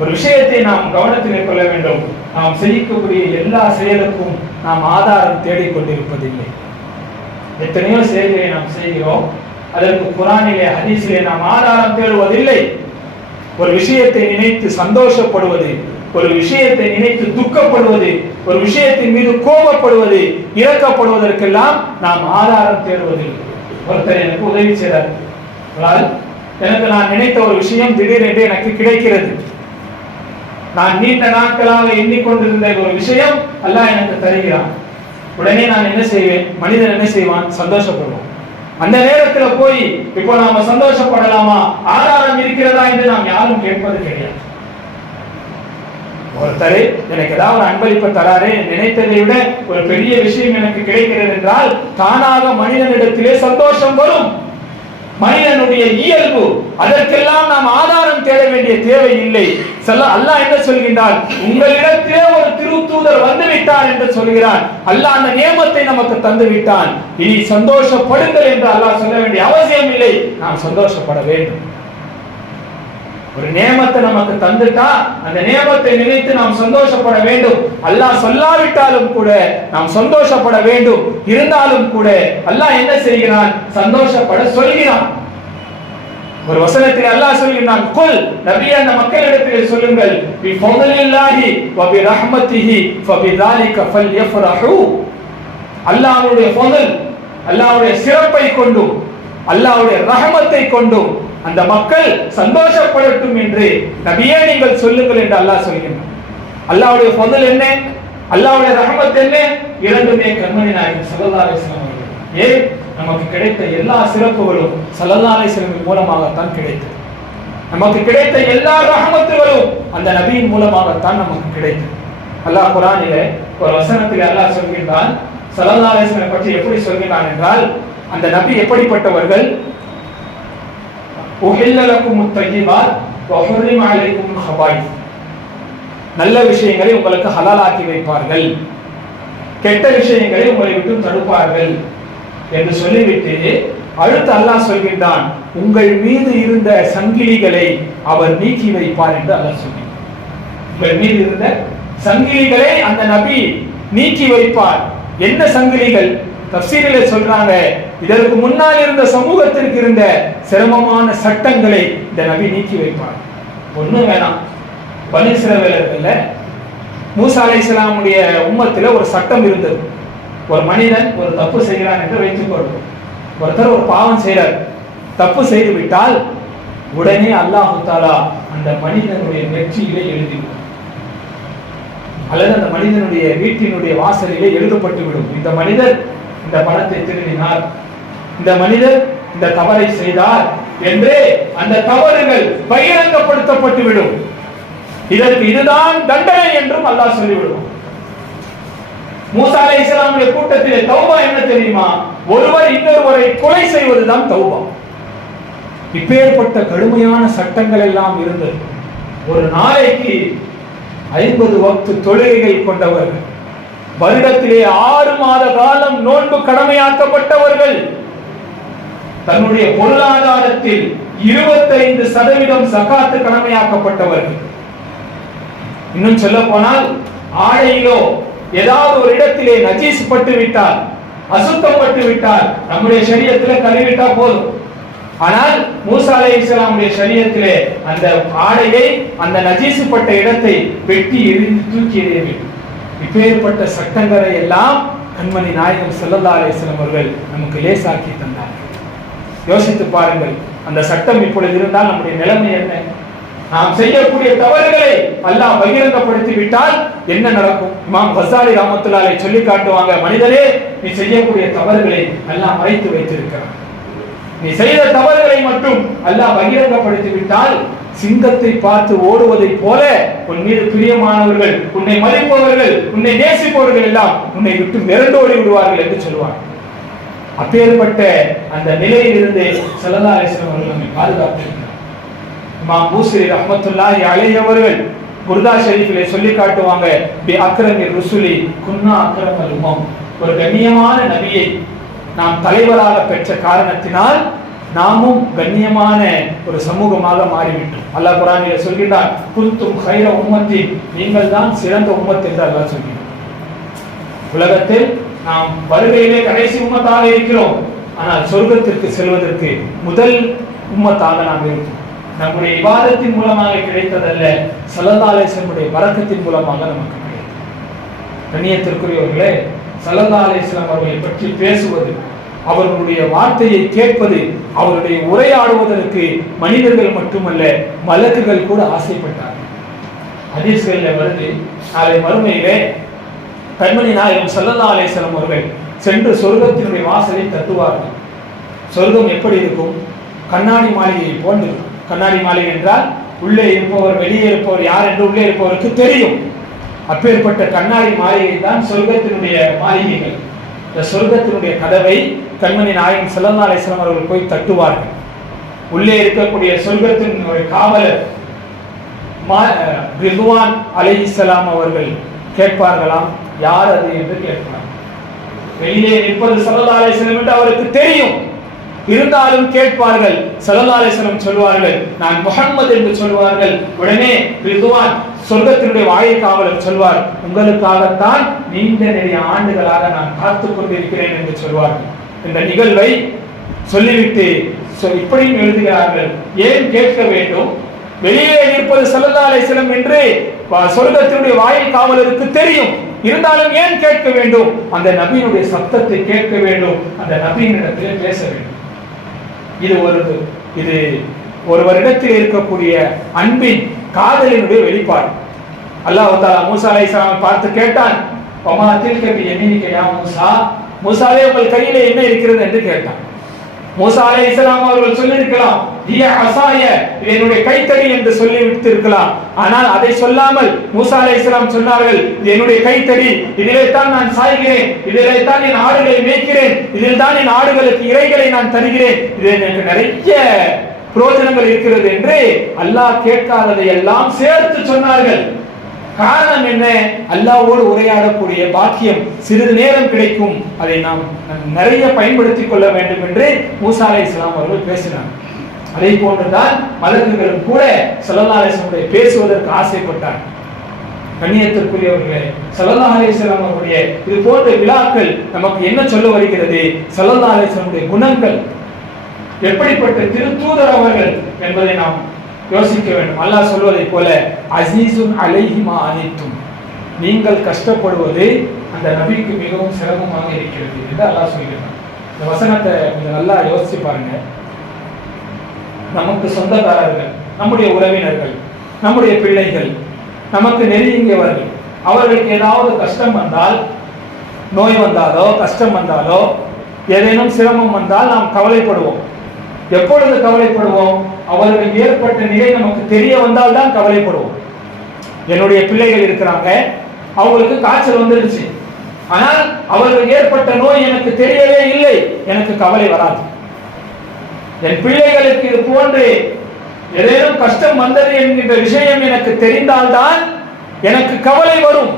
ஒரு விஷயத்தை நாம் கவனத்திலே கொள்ள வேண்டும். நாம் செய்யக்கூடிய எல்லா செயலுக்கும் நாம் ஆதாரம் தேடிக்கொண்டிருப்பதில்லை. எத்தனையோ செயல்களை நாம் செய்கிறோம், அதற்கு குர்ஆனிலே ஹதீஸிலே நாம் ஆதாரம் தேடுவதில்லை. ஒரு விஷயத்தை நினைத்து சந்தோஷப்படுவது, ஒரு விஷயத்தை நினைத்து துக்கப்படுவது, ஒரு விஷயத்தின் மீது கோபப்படுவது, இரக்கப்படுவதற்கெல்லாம் நாம் ஆதாரம் தேடுவதில்லை. ஒருத்தர் எனக்கு உதவி செய்தார், எனக்கு நான் நினைத்த ஒரு விஷயம் திடீரென்று எனக்கு கிடைக்கிறது. நான் நீண்ட நாட்களாக எண்ணிக்கொண்டிருந்த ஒரு விஷயம் அல்லாஹ் எனக்கு தருகிறான். உடனே நான் என்ன செய்வேன்? மனிதன் என்ன செய்வான்? சந்தோஷப்படுவான். அந்த நேரத்தில் போய் இப்போ நாம சந்தோஷப்படலாமா, ஆதாரம் இருக்கிறதா என்று நாம் யாரும் கேட்பது கிடையாது. ஒருத்தர் எனக்கு ஏதாவது அன்பளிப்பு தராரே, நினைத்ததை விட ஒரு பெரிய விஷயம் எனக்கு கிடைக்கிறது என்றால் தானாக மனிதனிடத்திலே சந்தோஷம் வரும். மனிதனுடைய இயல்பு. அதற்கெல்லாம் நாம் ஆதாரம் தேட வேண்டிய தேவை இல்லை. அல்லாஹ் என்ன சொல்கின்றான்? உங்களிடத்திலே ஒரு திருத்தூதர் வந்து விட்டார் என்று சொல்கிறான். அல்லாஹ் அந்த நியமத்தை நமக்கு தந்து விட்டான். இனி சந்தோஷப்படுங்கள் என்று அல்லாஹ் சொல்ல வேண்டிய அவசியம் இல்லை. நாம் சந்தோஷப்பட வேண்டும். ஒரு நேமத்தை நமக்கு தந்துட்டா அந்த நேமத்தை நினைத்து நாம் சந்தோஷப்பட வேண்டும். அல்லாஹ் சொல்லாவிட்டாலும் கூட நாம் சந்தோஷப்பட வேண்டும். இருந்தாலும் கூட அல்லாஹ் என்ன செய்கிறான்? சந்தோஷப்பட சொல்கிறான். ஒரு வசனத்தில் அல்லாஹ் சொல்கிறான், குல் நபியே அந்த மக்களிடத்தில் சொல்லுங்கள், பி ஃபضலில்லாஹி வ பி ரஹ்மத்திஹி ஃபபிதாலிக ஃபல்யஃப்ரஹு. அல்லாஹ்வுடைய ஃபضல், அல்லாஹ்வுடைய சிறப்பை கொண்டு, அல்லாஹ்வுடைய ரஹமத்தை கொண்டு அந்த மக்கள் சந்தோஷப்படட்டும் என்று நபியே நீங்கள் சொல்லுங்கள் என்று அல்லாஹ் சொல்கிறான். அல்லாஹ்வுடைய ஃபضல் என்ன, அல்லாஹ்வுடைய ரஹமத் என்ன? இரண்டுமே கண்மணி நாயகம் ஸல்லல்லாஹு அலைஹி வஸல்லம் அவர்கள். நமக்கு கிடைத்த எல்லா சிறப்புகளும் ஸல்லல்லாஹு அலைஹி வஸல்லம் மூலமாகத்தான் கிடைத்தது. நமக்கு கிடைத்த எல்லா ரஹமத்துகளும் அந்த நபியின் மூலமாகத்தான் நமக்கு கிடைத்தது. அல்லாஹ் குர்ஆனிலே ஒரு வசனத்தில் அல்லாஹ் சொல்கிறான், ஸல்லல்லாஹு அலைஹி வஸல்லம் பற்றி எப்படி சொல்கிறான் என்றால், அந்த நபி எப்படிப்பட்டவர்கள்? உஹில்ல லக்குமுத் தய்யிபாத் வ ஹுர்ரிம அலைக்குமுல் ஹபாயிஸ். நல்ல விஷயங்களை உங்களுக்கு ஹலாலாக்கி வைப்பார்கள், கெட்ட விஷயங்களை உங்களை விட்டு தடுப்பார்கள் என்று சொல்லிவிட்டு அடுத்து அல்லாஹ் சொல்கின்றான், உங்கள் மீது இருந்த சங்கிலிகளை அவர் நீக்கி வைப்பார் என்று அல்லாஹ் சொல்கிறான். உங்கள் மீது இருந்த சங்கிலிகளை அந்த நபி நீக்கி வைப்பார். என்ன சங்கிலிகள்? தஃசீரிலே சொல்றாங்க, இதற்கு முன்னால் இருந்த சமூகத்திற்கு இருந்த சிரமமான சட்டங்களை இந்த நபி நீக்கி வைப்பார். ஒண்ணும் வேணாம், பனி இஸ்ரவேலர்கள்ல மூசா அலைஹிஸ்ஸலாமுடைய உம்மத்தில ஒரு சட்டம் இருந்தது. ஒரு மனிதன் ஒரு தப்பு செய்கிறான் என்று வைத்துக் கொள்வோம். ஒருத்தர் ஒரு பாவம் செய்கிறார், தப்பு செய்து விட்டால் உடனே அல்லாஹ் தஆலா அந்த மனிதனுடைய நெற்றியிலே எழுதிவிடும், அல்லது அந்த மனிதனுடைய வீட்டினுடைய வாசலிலே எழுதப்பட்டு விடும், இந்த மனிதர் இந்த பணத்தை திருடினார், இந்த மனிதர் இந்த தவறை செய்தார் என்று அந்த தவறுகள் பகிரங்கப்படுத்தப்பட்டு விடும். இதற்கு இதுதான் தண்டனை என்றும் அல்லாஹ் சொல்லிவிடுவான். மூசா அலைஹிஸ்ஸலாமுடைய கூட்டத்திலே தௌபா என்ன தெரியுமா? ஒருவர் இன்னொருவரை கொலை செய்வதுதான் தௌபா. இப்பேற்பட்ட கடுமையான சட்டங்கள் எல்லாம் இருந்தது. ஒரு நாளைக்கு 50 வக்து தொழுகைகள் கொண்டவர்கள், வருடத்திலே 6 மாத காலம் நோன்பு கடமையாக்கப்பட்டவர்கள், தன்னுடைய பொருளாதாரத்தில் 25% ஜகாத் கடமையாக்கப்பட்டவர்கள். இன்னும் சொல்ல போனால் ஆடையிலோ ஏதாவது ஒரு இடத்திலே நஜீஸ் பட்டு விட்டால், அசுத்தப்பட்டு விட்டால் நம்முடைய ஷரியத்திலே கழுவிட்டா போதும். ஆனால் மூசா அலைஹிஸ்ஸலாமுடைய ஷரியத்திலே அந்த ஆடையை, அந்த நஜீஸ் பட்ட இடத்தை வெட்டி எறிந்து தூக்கி எறிய வேண்டும். இப்பேற்பட்ட சட்டங்களை எல்லாம் கண்மணி நாயகம் ஸல்லல்லாஹு அலைஹி வஸல்லம் அவர்கள் நமக்கு லேசாக்கி தந்தார்கள். யோசித்து பாருங்கள், அந்த சட்டம் இப்பொழுது இருந்தால் நம்முடைய நிலைமை என்ன? நாம் செய்யக்கூடிய தவறுகளை அல்லாஹ் பகிரங்கப்படுத்தி விட்டால் என்ன நடக்கும்? இமாம் கஸாலி ரஹ்மத்துல்லாஹி அலைஹி சொல்லி காட்டுவாங்க, மனிதனே நீ செய்யக்கூடிய தவறுகளை அல்லாஹ் மறைத்து வைத்திருக்கிறான். நீ செய்த தவறுகளை மட்டும் அல்லாஹ் பகிரங்கப்படுத்தி விட்டால் சிங்கத்தை பார்த்து ஓடுவதை போல உன் மீது பிரியமானவர்கள், உன்னை மதிப்பவர்கள், உன்னை நேசிப்பவர்கள் எல்லாம் உன்னை விட்டு மிரண்டோடி விடுவார்கள் என்று சொல்வார். அப்பேற்பட்ட அந்த நிலையிலிருந்து ஸல்லல்லாஹு அலைஹி வஸல்லம் அவர்கள் நம்மை பாதுகாத்திருக்கிறார். இமாம் பூஸிரி ரஹ்மத்துல்லாஹி அலைஹி அவர்கள் புர்தா ஷரீஃபிலே சொல்லி காட்டுவாங்க, பி அக்ரமி ருசுலி குன்னா அக்ரமல் உம்மம். ஒரு கண்ணியமான நபியை நாம் தலைவராக பெற்ற காரணத்தினால் நாமும் கண்ணியமான ஒரு சமூகமாக மாறிவிட்டோம். அல்லாஹ் குர்ஆனிலே சொல்கிறான், குன்தும் கைர உம்மத்தி, நீங்கள் தான் சிறந்த உம்மத் என்று அல்லாஹ் சொல்கிறான். உலகத்தில் நாம் வருகையிலே கடைசி உம்மத்தாக இருக்கிறோம், ஆனால் சொர்க்கத்திற்கு செல்வதற்கு முதல் உம்மத்தாக நாம் இருக்கிறோம். நம்முடைய இபாதத்தின் மூலமாக கிடைத்ததல்ல, ஸல்லல்லாஹு அலைஹி வஸல்லம் பரக்கத்தின் மூலமாக நமக்கு கிடைத்தது. கண்ணியத்திற்குரியவர்களே, ஸல்லல்லாஹு அலைஹி வஸல்லம் அவர்களை பற்றி பேசுவது, அவர்களுடைய வார்த்தையை கேட்பது, அவருடைய உரையாடுவதற்கு மனிதர்கள் மட்டுமல்ல மலக்குகள் கூட ஆசைப்பட்டார்கள். ஹதீஸ்களில் வருது, நாளை மறுமையிலே கண்மணி நாயகம் ஸல்லல்லாஹு அலைஹி வஸல்லம் அவர்கள் சென்று சொர்க்கத்தினுடைய வாசலை தட்டுவார்கள். சொர்க்கம் எப்படி இருக்கும்? கண்ணாடி மாளிகையை போன்று. கண்ணாடி மாளிகை என்றால் உள்ளே இருப்பவர் வெளியே இருப்பவர் யார் என்று உள்ளே இருப்பவருக்கு தெரியும். அப்பேற்பட்ட கண்ணாடி மாளிகை தான் சொர்க்கத்தினுடைய மாளிகைகள். இந்த சொர்க்கத்தினுடைய கதவை கண்மணி நாயகம் ஸல்லல்லாஹு அலைஹி வஸல்லம் அவர்கள் போய் தட்டுவார்கள். உள்ளே இருக்கக்கூடிய சொர்க்கத்தினுடைய காவலர் ரிதுவான் அலைஹிஸ்ஸலாம் அவர்கள் கேட்பார்களாம், யார் அது என்று கேட்பார். வெளியே நிற்பது ஸல்லல்லாஹு அலைஹி வஸல்லம் என்று அவருக்கு தெரியும். இருந்தாலும் கேட்பார்கள். ஸல்லல்லாஹு அலைஹி வஸல்லம் சொல்வார்கள், நான் முஹம்மது என்று சொல்வார்கள். உடனே ரிதுவான் சொர்க்கத்தினுடைய வாயில் காவலர் சொல்வார், உங்களுக்காகத்தான் நீண்ட நிறைய ஆண்டுகளாக நான் காத்துக் கொண்டிருக்கிறேன் என்று சொல்வார்கள். இந்த நிகழ்வை சொல்லிவிட்டு இப்படியும் எழுதுகிறார்கள், ஏன் கேட்க வேண்டும்? வெளியே இருப்பது ஸல்லல்லாஹு அலைஹி வஸல்லம் என்று சொர்க்கத்தினுடைய வாயில் காவலருக்கு தெரியும். இருந்தாலும் ஏன் கேட்க வேண்டும்? அந்த நபியினுடைய சத்தத்தை கேட்க வேண்டும், அந்த நபியினிடத்திலே பேச வேண்டும். இது ஒருவரிடத்தில் இருக்கக்கூடிய அன்பின் காதலினுடைய வெளிப்பாடு. அல்லாஹ் தஆலா மூசா அலைஹிஸ்ஸலாமை பார்த்து கேட்டான், வமா தில்க பியமீனிக யா மூசா, மூசாவே உங்கள் கையிலே என்ன இருக்கிறது என்று கேட்டான். மூசா அலைஹிஸ்ஸலாம் அவர்கள் சொல்லியிருக்கலாம், ஹிய அஸாய, இது என்னுடைய கைத்தடி என்று சொல்லி விட்டிருக்கலாம். ஆனால் அதை சொல்லாமல் மூசா அலைஹிஸ்ஸலாம் சொன்னார்கள், இது என்னுடைய கைத்தடி, இதிலே தான் நான் சாய்கிறேன், இதிலே தான் என் ஆடுகளை மேய்க்கிறேன், இதில் தான் என் ஆடுகளுக்கு இறைகளை நான் தருகிறேன், இது எனக்கு நிறைய பிரயோஜனங்கள் இருக்கிறது என்று அல்லாஹ் கேட்காததை எல்லாம் சேர்த்து சொன்னார்கள். காரணம் என்ன? அல்லாஹ்வோடு உரையாடக்கூடிய பாக்கியம் சிறிது நேரம் கிடைக்கும், அதை நாம் நிறைய பயன்படுத்திக் கொள்ள வேண்டும் என்று மூசா அலைஹிஸ்ஸலாம் அவர்கள் பேசினார். அதே போன்றுதான் மலக்குகளும் கூட ஸல்லல்லாஹு அலைஹி வஸல்லம் பேசுவதற்கு ஆசைப்பட்டார். கண்ணியத்திற்குரியவர்களே, ஸல்லல்லாஹு அலைஹி வஸல்லம் அவருடைய இது போன்ற விழாக்கள் நமக்கு என்ன சொல்ல வருகிறது? ஸல்லல்லாஹு அலைஹி வஸல்லம் குணங்கள், எப்படிப்பட்ட திருத்தூதர் அவர்கள் என்பதை நாம் யோசிக்க வேண்டும். அல்லாஹ் சொல்வதை போல, அஸீஸுன் அலைஹி மா அனித்தும், நீங்கள் கஷ்டப்படுவது அந்த நபிக்கு மிகவும் சிரமமாக இருக்கிறது என்று அல்லாஹ் சொல்கிறார். இந்த வசனத்தை கொஞ்சம் நல்லா யோசிச்சு பாருங்க. நமக்கு சொந்தக்காரர்கள், நம்முடைய உறவினர்கள், நம்முடைய பிள்ளைகள், நமக்கு நெருங்கியவர்கள், அவர்களுக்கு ஏதாவது கஷ்டம் வந்தால், நோய் வந்தாலோ கஷ்டம் வந்தாலோ ஏதேனும் சிரமம் வந்தால் நாம் கவலைப்படுவோம். எப்பொழுது கவலைப்படுவோம்? அவர்கள் ஏற்பட்ட நிலை நமக்கு தெரிய வந்தால் தான் கவலைப்படுவோம். என்னுடைய பிள்ளைகள் இருக்கிறாங்க, அவங்களுக்கு காய்ச்சல் வந்துடுச்சு, ஆனால் அவர்கள் ஏற்பட்ட நோய் எனக்கு தெரியவே இல்லை, எனக்கு கவலை வராது. என் பிள்ளைகளுக்கு இது போன்று ஏதேனும் கஷ்டம் வந்தது என்கின்ற விஷயம் எனக்கு தெரிந்தால்தான் எனக்கு கவலை வரும்.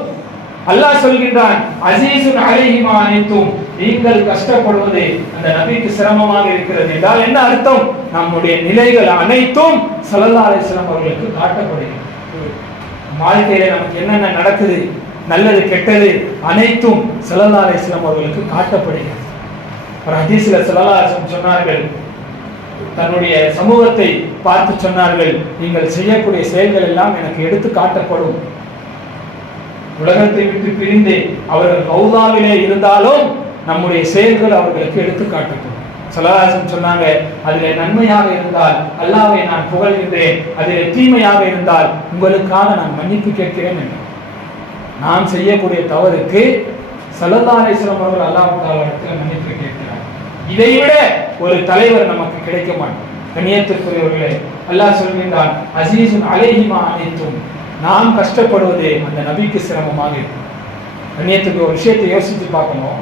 அல்லாஹ் சொல்கின்றான், அஸீஸுன் அலைஹி மா அனித்தும், நீங்கள் கஷ்டப்படுவது அந்த நபிக்கு சிரமமாக இருக்கிறது என்றால் என்ன அர்த்தம்? நம்முடைய நிலைகள் அனைத்தும் ஸல்லல்லாஹு அலைஹி வஸல்லம் அவர்களுக்கு காட்டப்படுகிறது. வாழ்க்கையில நமக்கு என்னென்ன நடக்குது, நல்லது கெட்டது அனைத்தும் ஸல்லல்லாஹு அலைஹி வஸல்லம் அவர்களுக்கு காட்டப்படுகிறது. ஒரு ஹதீஸ்ல ஸல்லல்லாஹு அலைஹி வஸல்லம் சொன்னார்கள், தன்னுடைய சமூகத்தை பார்த்து சொன்னார்கள், நீங்கள் செய்யக்கூடிய செயல்கள் எல்லாம் எனக்கு எடுத்து காட்டப்படும். உலகத்தை விட்டு பிரிந்து அவர்கள் ரௌதாவிலே இருந்தாலும் நம்முடைய செயல்கள் அவர்களுக்கு எடுத்து காட்டப்படும். ஸல்லல்லாஹு அலைஹி வஸல்லம் சொன்னாங்க, அதிலே நன்மையாக இருந்தால் அல்லாஹ்வை நான் புகழ்கின்றேன், அதிலே தீமையாக இருந்தால் உங்களுக்காக நான் மன்னிப்பு கேட்கிறேன் என்று. நாம் செய்யக்கூடிய தவறுக்கு ஸல்லல்லாஹு அலைஹி வஸல்லம் அவர்கள் அல்லாஹ் தஆலாவிடத்தில் மன்னிப்பு கேட்கிறார். இதைவிட ஒரு தலைவர் நமக்கு கிடைக்க மாட்டார். கண்ணியத்திற்குரியவர்களே, அல்லாஹ் சொல்கின்றான், அஸீஸுன் அலைஹி மா அனித்தும், நாம் கஷ்டப்படுவது அந்த நபிக்கு சிரமமாக இருக்கும். கண்ணியத்துக்கு ஒரு விஷயத்தை யோசித்து பார்க்கணும்.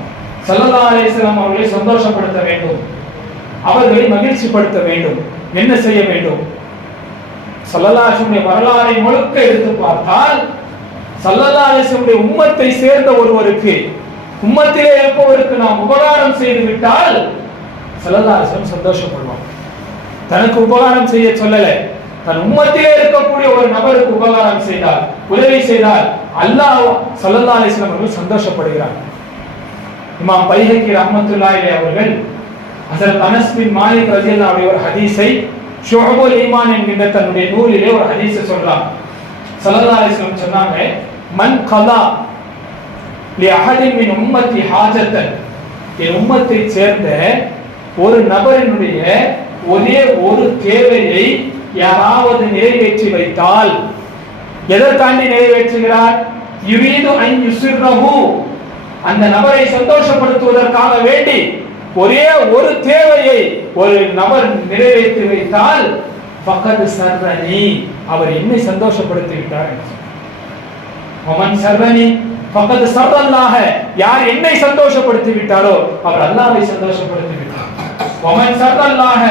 ஸல்லல்லாஹு அலைஹி வஸல்லம் அவர்களை சந்தோஷப்படுத்த வேண்டும், அவர்களை மகிழ்ச்சிப்படுத்த வேண்டும். என்ன செய்ய வேண்டும்? ஸல்லல்லாஹு அலைஹி வஸல்லம் வரலாறை முழுக்க எடுத்து பார்த்தால், ஸல்லல்லாஹு அலைஹி வஸல்லம் உம்மத்தை சேர்ந்த ஒருவருக்கு, உம்மத்திலே இருப்பவருக்கு நாம் உபகாரம் செய்து விட்டால் ஸல்லல்லாஹு அலைஹி வஸல்லம் சந்தோஷப்படுவார். தனக்கு உபகாரம் செய்ய சொல்லல, தன் உம்மத்திலே இருக்கக்கூடிய ஒரு நபருக்கு உபகாரம் செய்தால், உதவி செய்தால் அல்லாஹ் ஸல்லல்லாஹு அலைஹி வஸல்லம் அவர்கள் சந்தோஷப்படுகிறார். இமாம் பைஹகி ரஹ்மத்துல்லாஹி அலைஹி அவர்கள் ஹஸரத் அனஸ் பின் மாலிக் ரலியல்லாஹு அன்ஹு ஒரு ஹதீஸை ஷுஅபுல் ஈமான் என்கின்ற தன்னுடைய நூலிலே ஒரு ஹதீஸை சொல்றாங்க. ஸல்லல்லாஹு அலைஹி வஸல்லம் சொன்னாங்க, மன் கலா லி அஹதின் மின் உம்மத்தி ஹாஜத்தன், என் உம்மத்தை சேர்ந்த ஒரு நபரினுடைய ஒரே ஒரு தேவையை யாராவது நிறைவேற்றி வைத்தால், எதற்காண்டி நிறைவேற்றுகிறார்? யுரீது அன் யுஸிர்ரஹு, அந்த நபரை சந்தோஷப்படுத்துவதற்காக வேண்டி ஒரே ஒரு தேவையை ஒரு நபர் நிறைவேற்றி வைத்தால் ஃபகத் சர்ரனி, அவர் என்னை சந்தோஷப்படுத்தி விட்டார். வமன் சர்ரனி ஃபகத் சர்ரல்லாஹ, யார் என்னை சந்தோஷப்படுத்தி விட்டாரோ அவர் அல்லாஹ்வை சந்தோஷப்படுத்தி விட்டார். வமன் சர்ரல்லாஹ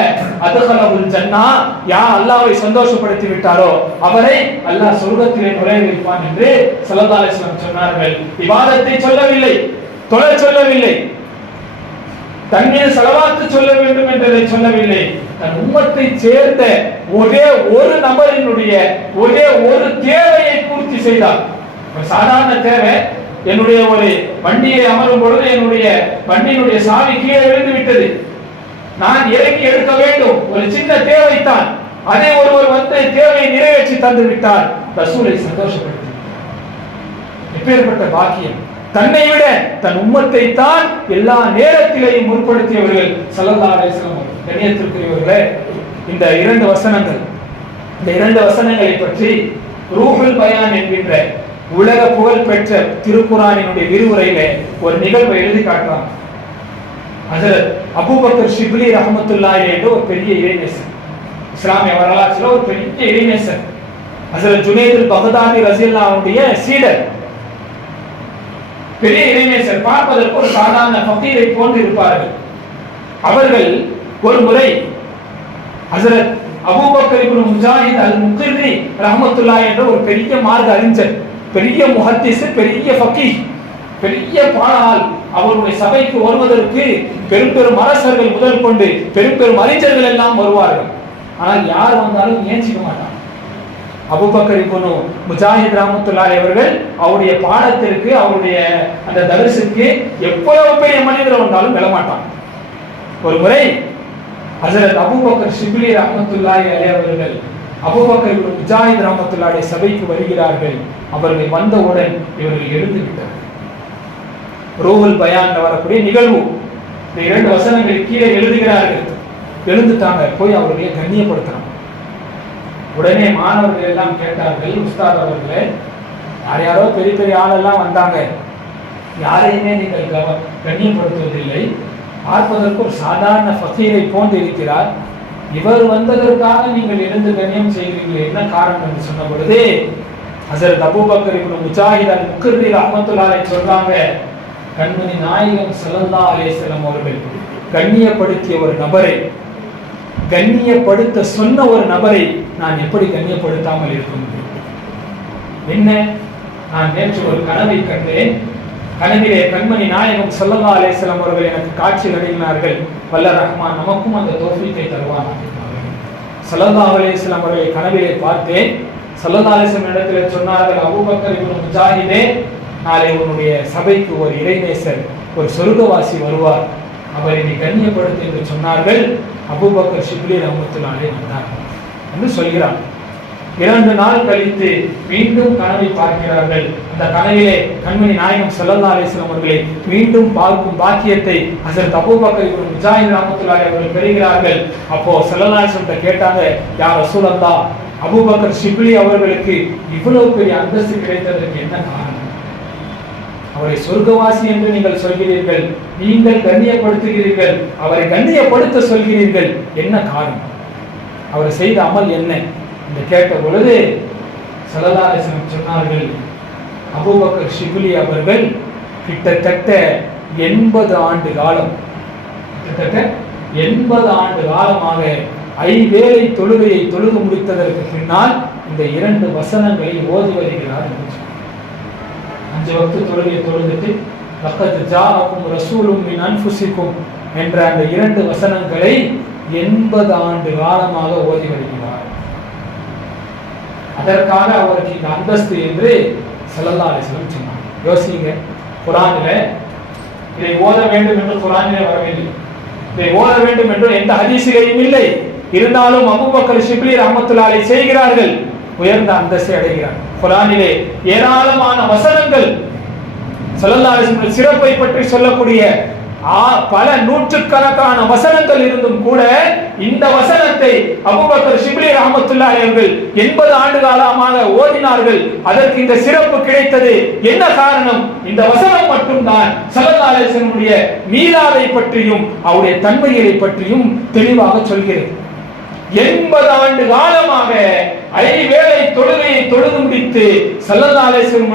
அதகலஹுல் ஜன்னா, யார் அல்லாஹ்வை சந்தோஷப்படுத்தி விட்டாரோ அவரை அல்லாஹ் சொர்க்கத்திலே நுழைய வைப்பான் என்று ஸல்லல்லாஹு அலைஹி வஸல்லம் சொன்னார்கள். இபாதத்தை சொல்லவில்லை, தொழ சொல்லவில்லை, தன் மீது ஸலவாத்து சொல்ல வேண்டும் என்றதை சொல்லவில்லை. தன் உம்மத்தை சேர்ந்த ஒரே ஒரு நபரினுடைய ஒரே ஒரு தேவையை பூர்த்தி செய்தார். சாதாரண தேவை, என்னுடைய ஒரு வண்டியை அமரும் பொழுது என்னுடைய வண்டியினுடைய சாவி கீழே விழுந்து விட்டது, நான் இறங்கி எடுக்க வேண்டும், ஒரு சின்ன தேவைத்தான். அதே ஒருவர் வந்து தேவையை நிறைவேற்றி தந்து விட்டார், ரசூலை சந்தோஷப்படுத்தி. எப்பேற்பட்ட பாக்கியம்! தன்னை விட தன் உம்மத்தை தான் எல்லா நேரத்திலேயும் முற்படுத்தியவர்கள் ஸல்லல்லாஹு அலைஹி வஸல்லம். கண்ணியத்திற்குரியவர்களே, இந்த இரண்டு வசனங்களை பற்றி ரூஹுல் பயான் என்கின்ற உலக புகழ் பெற்ற திருக்குர்ஆனினுடைய விரிவுரையில ஒரு நிகழ்வை எழுதி காட்டுறாங்க. ஹஜ்ரத் அபூபக்கர் ஷிப்லி ரஹ்மத்துல்லாஹி என்ற ஒரு பெரிய இறைநேசர், இஸ்லாமிய வரலாற்றில் ஒரு பெரிய இறைநேசர். ஹஜ்ரத் ஜுனைதுல் பக்தாதி ரலியல்லாஹு அன்ஹுடைய சீடர், பெரிய இறைநேசர். பார்ப்பதற்கு ஒரு சாதாரண ஃபகீரை போன்று இருப்பார்கள். அவர்கள் ஒரு முறை ஹஜ்ரத் அபூபக்கர் இப்னு முஜாஹித் அல் முக்ரி ரஹ்மத்துல்லாஹி என்ற ஒரு பெரிய மார்க்க அறிஞர், பெரிய முஹத்திஸ், பெரிய ஃபகீஹ், பெரிய பாடால், அவருடைய சபைக்கு வருவதற்கு பெரும் பெரும் அரசர்கள் முதல் கொண்டு பெரும் பெரும் அறிஞர்கள் எல்லாம் வருவார்கள். ஆனால் யார் வந்தாலும் ஏஞ்சிக்க மாட்டாங்க. அபூபக்கர் இப்னு முஜாஹித் ரஹ்மத்துல்லாஹி அவர்கள் அவருடைய பாடத்திற்கு, அவருடைய அந்த தரிசுக்கு எவ்வளவு பெரிய மனிதர் வந்தாலும் விழமாட்டாங்க. ஒரு முறை ஹஜ்ரத் அபூபக்கர் ஷிப்லி ரஹ்மத்துல்லாஹி அலைஹி அவர்கள் அபூபக்கர் இப்னு முஜாஹித் ரஹ்மத்துல்லாஹி சபைக்கு வருகிறார்கள். அவர்கள் வந்தவுடன் இவர்கள் எழுந்து விட்டார்கள். ரூஹுல் பயான்ல வரக்கூடிய நிகழ்வு, இந்த இரண்டு வசனங்களை கீழே எழுதுகிறார்கள். எழுந்துட்டாங்க, போய் அவர்களை கண்ணியப்படுத்துறாங்க. உடனே மாணவர்கள் எல்லாம் கேட்டார்கள், உஸ்தாத் அவர்களே, யாரோ பெரிய பெரிய ஆளெல்லாம் வந்தாங்க, யாரையுமே நீங்கள் கண்ணியப்படுத்துவதில்லை, பார்ப்பதற்கு ஒரு சாதாரண ஃபகீரை போன்று இருக்கிறார், இவர் வந்ததற்காக நீங்கள் எழுந்து கண்ணியம் செய்கிறீர்கள், என்ன காரணம் என்று சொன்ன பொழுது ஹஜ்ரத் அபூபக்கர் இப்னு முஜாஹித் அல் முக்ரி ரஹ்மத்துல்லாஹி அலைஹி சொல்றாங்க, கண்மணி நாயகம் ஸல்லல்லாஹு அலைஹி வஸல்லம் அவர்கள் கண்ணியப்படுத்திய ஒரு நபரை, கண்ணியப்படுத்த சொன்ன ஒரு நபரை நான் எப்படி கண்ணியப்படுத்தாமல் இருக்க முடியும்? என்ன, நான் நேற்று ஒரு கனவை கண்டேன். கனவிலே கண்மணி நாயகம் ஸல்லல்லாஹு அலைஹி வஸல்லம் அவர்கள் எனக்கு காட்சி நல்கினார்கள். வல்ல ரஹ்மான் நமக்கும் அந்த தௌஃபீக்கை தருவான். ஸல்லல்லாஹு அலைஹி வஸல்லம் அவர்களை கனவிலே பார்த்தேன். ஸல்லல்லாஹு அலைஹி வஸல்லம் இடத்திலே சொன்னார்கள், அபூபக்கர் இப்னு முஜாஹிதே, நாளை உன்னுடைய சபைக்கு ஒரு இறைநேசர், ஒரு சொர்க்கவாசி வருவார், அவரை நீ கண்ணியப்படுத்து என்று சொன்னார்கள். அபூபக்கர் ஷிப்லி ரஹ்மத்துல்லாஹி அலைஹி வந்தார் என்று சொல்கிறார். 2 நாள் கழித்து மீண்டும் கனவை பார்க்கிறார்கள். அந்த கனவிலே கண்மணி நாயகம் ஸல்லல்லாஹு அலைஹி வஸல்லம் அவர்களை மீண்டும் பார்க்கும் பாக்கியத்தை ஹஜ்ரத் அபூபக்கர் இப்னு முஜாஹித் ரஹ்மத்துல்லாஹி அவர்கள் பெறுகிறார்கள். அப்போ ஸல்லல்லாஹு அலைஹி வஸல்லம் கேட்டாங்க, யா ரசூலல்லாஹ், அபூபக்கர் ஷிப்லி அவர்களுக்கு இவ்வளவு பெரிய அந்தஸ்து கிடைத்ததற்கு என்ன காரணம்? அவரை சொர்க்கவாசி என்று நீங்கள் சொல்கிறீர்கள், நீங்கள் கண்ணியப்படுத்துகிறீர்கள், அவரை கண்ணியப்படுத்த சொல்கிறீர்கள், என்ன காரணம்? அவர் செய்த அமல் என்ன என்று கேட்ட பொழுது ஸல்லல்லாஹு அலைஹி வஸல்லம் சொன்னார்கள், அபூபக்கர் ஷிப்லி அவர்கள் கிட்டத்தட்ட 80 ஆண்டு காலம், கிட்டத்தட்ட 80 ஆண்டு காலமாக 5 வேளை தொழுகையை தொழுது முடித்ததற்கு பின்னால் இந்த 2 வசனங்களை ஓதி வருகிறார். 5 வக்து தொழுகையை தொழுதுட்டு லக்கத் ஜாஅக்கும் ரசூலும் மின் அன்ஃபுசிக்கும் என்ற அந்த 2 வசனங்களை 80 ஆண்டு காலமாக ஓதி வருகிறார். அதற்காக அவருக்கு இந்த அந்தஸ்து என்று ஸல்லல்லாஹு அலைஹி வஸல்லம் சொன்னார். யோசிங்க, குர்ஆனில் இதை ஓத வேண்டும் என்று குர்ஆனிலே வரவில்லை, இதை ஓத வேண்டும் என்று எந்த ஹதீஸிலேயும் இல்லை. இருந்தாலும் அபூபக்கர் ஷிப்லி ரஹ்மத்துல்லாஹி அலைஹி செய்கிறார்கள், உயர்ந்த அந்தஸ்தை அடைகிறார். குர்ஆனிலே ஏராளமான வசனங்கள் ஸல்லல்லாஹு அலைஹி வஸல்லம் சிறப்பை பற்றி சொல்லக்கூடிய பல நூற்றுக்கணக்கான வசனங்கள் இருந்தும் கூட இந்த வசனத்தை அபூபக்கர் ஷிப்லி ரஹ்மத்துல்லாஹி அவர்கள் 80 ஆண்டு காலமாக ஓதினார்கள். அதற்கு இந்த சிறப்பு கிடைத்தது. என்ன காரணம்? இந்த வசனம் மட்டும்தான் ஸல்லல்லாஹு அலைஹி வஸல்லம் மீலாதை பற்றியும் அவருடைய தன்மைகளை பற்றியும் தெளிவாக சொல்கிறது. 80 ஆண்டு காலமாக 5 வேளை தொழுகையை தொழுது முடித்து ஸல்லல்லாஹு அலைஹி வஸல்லம்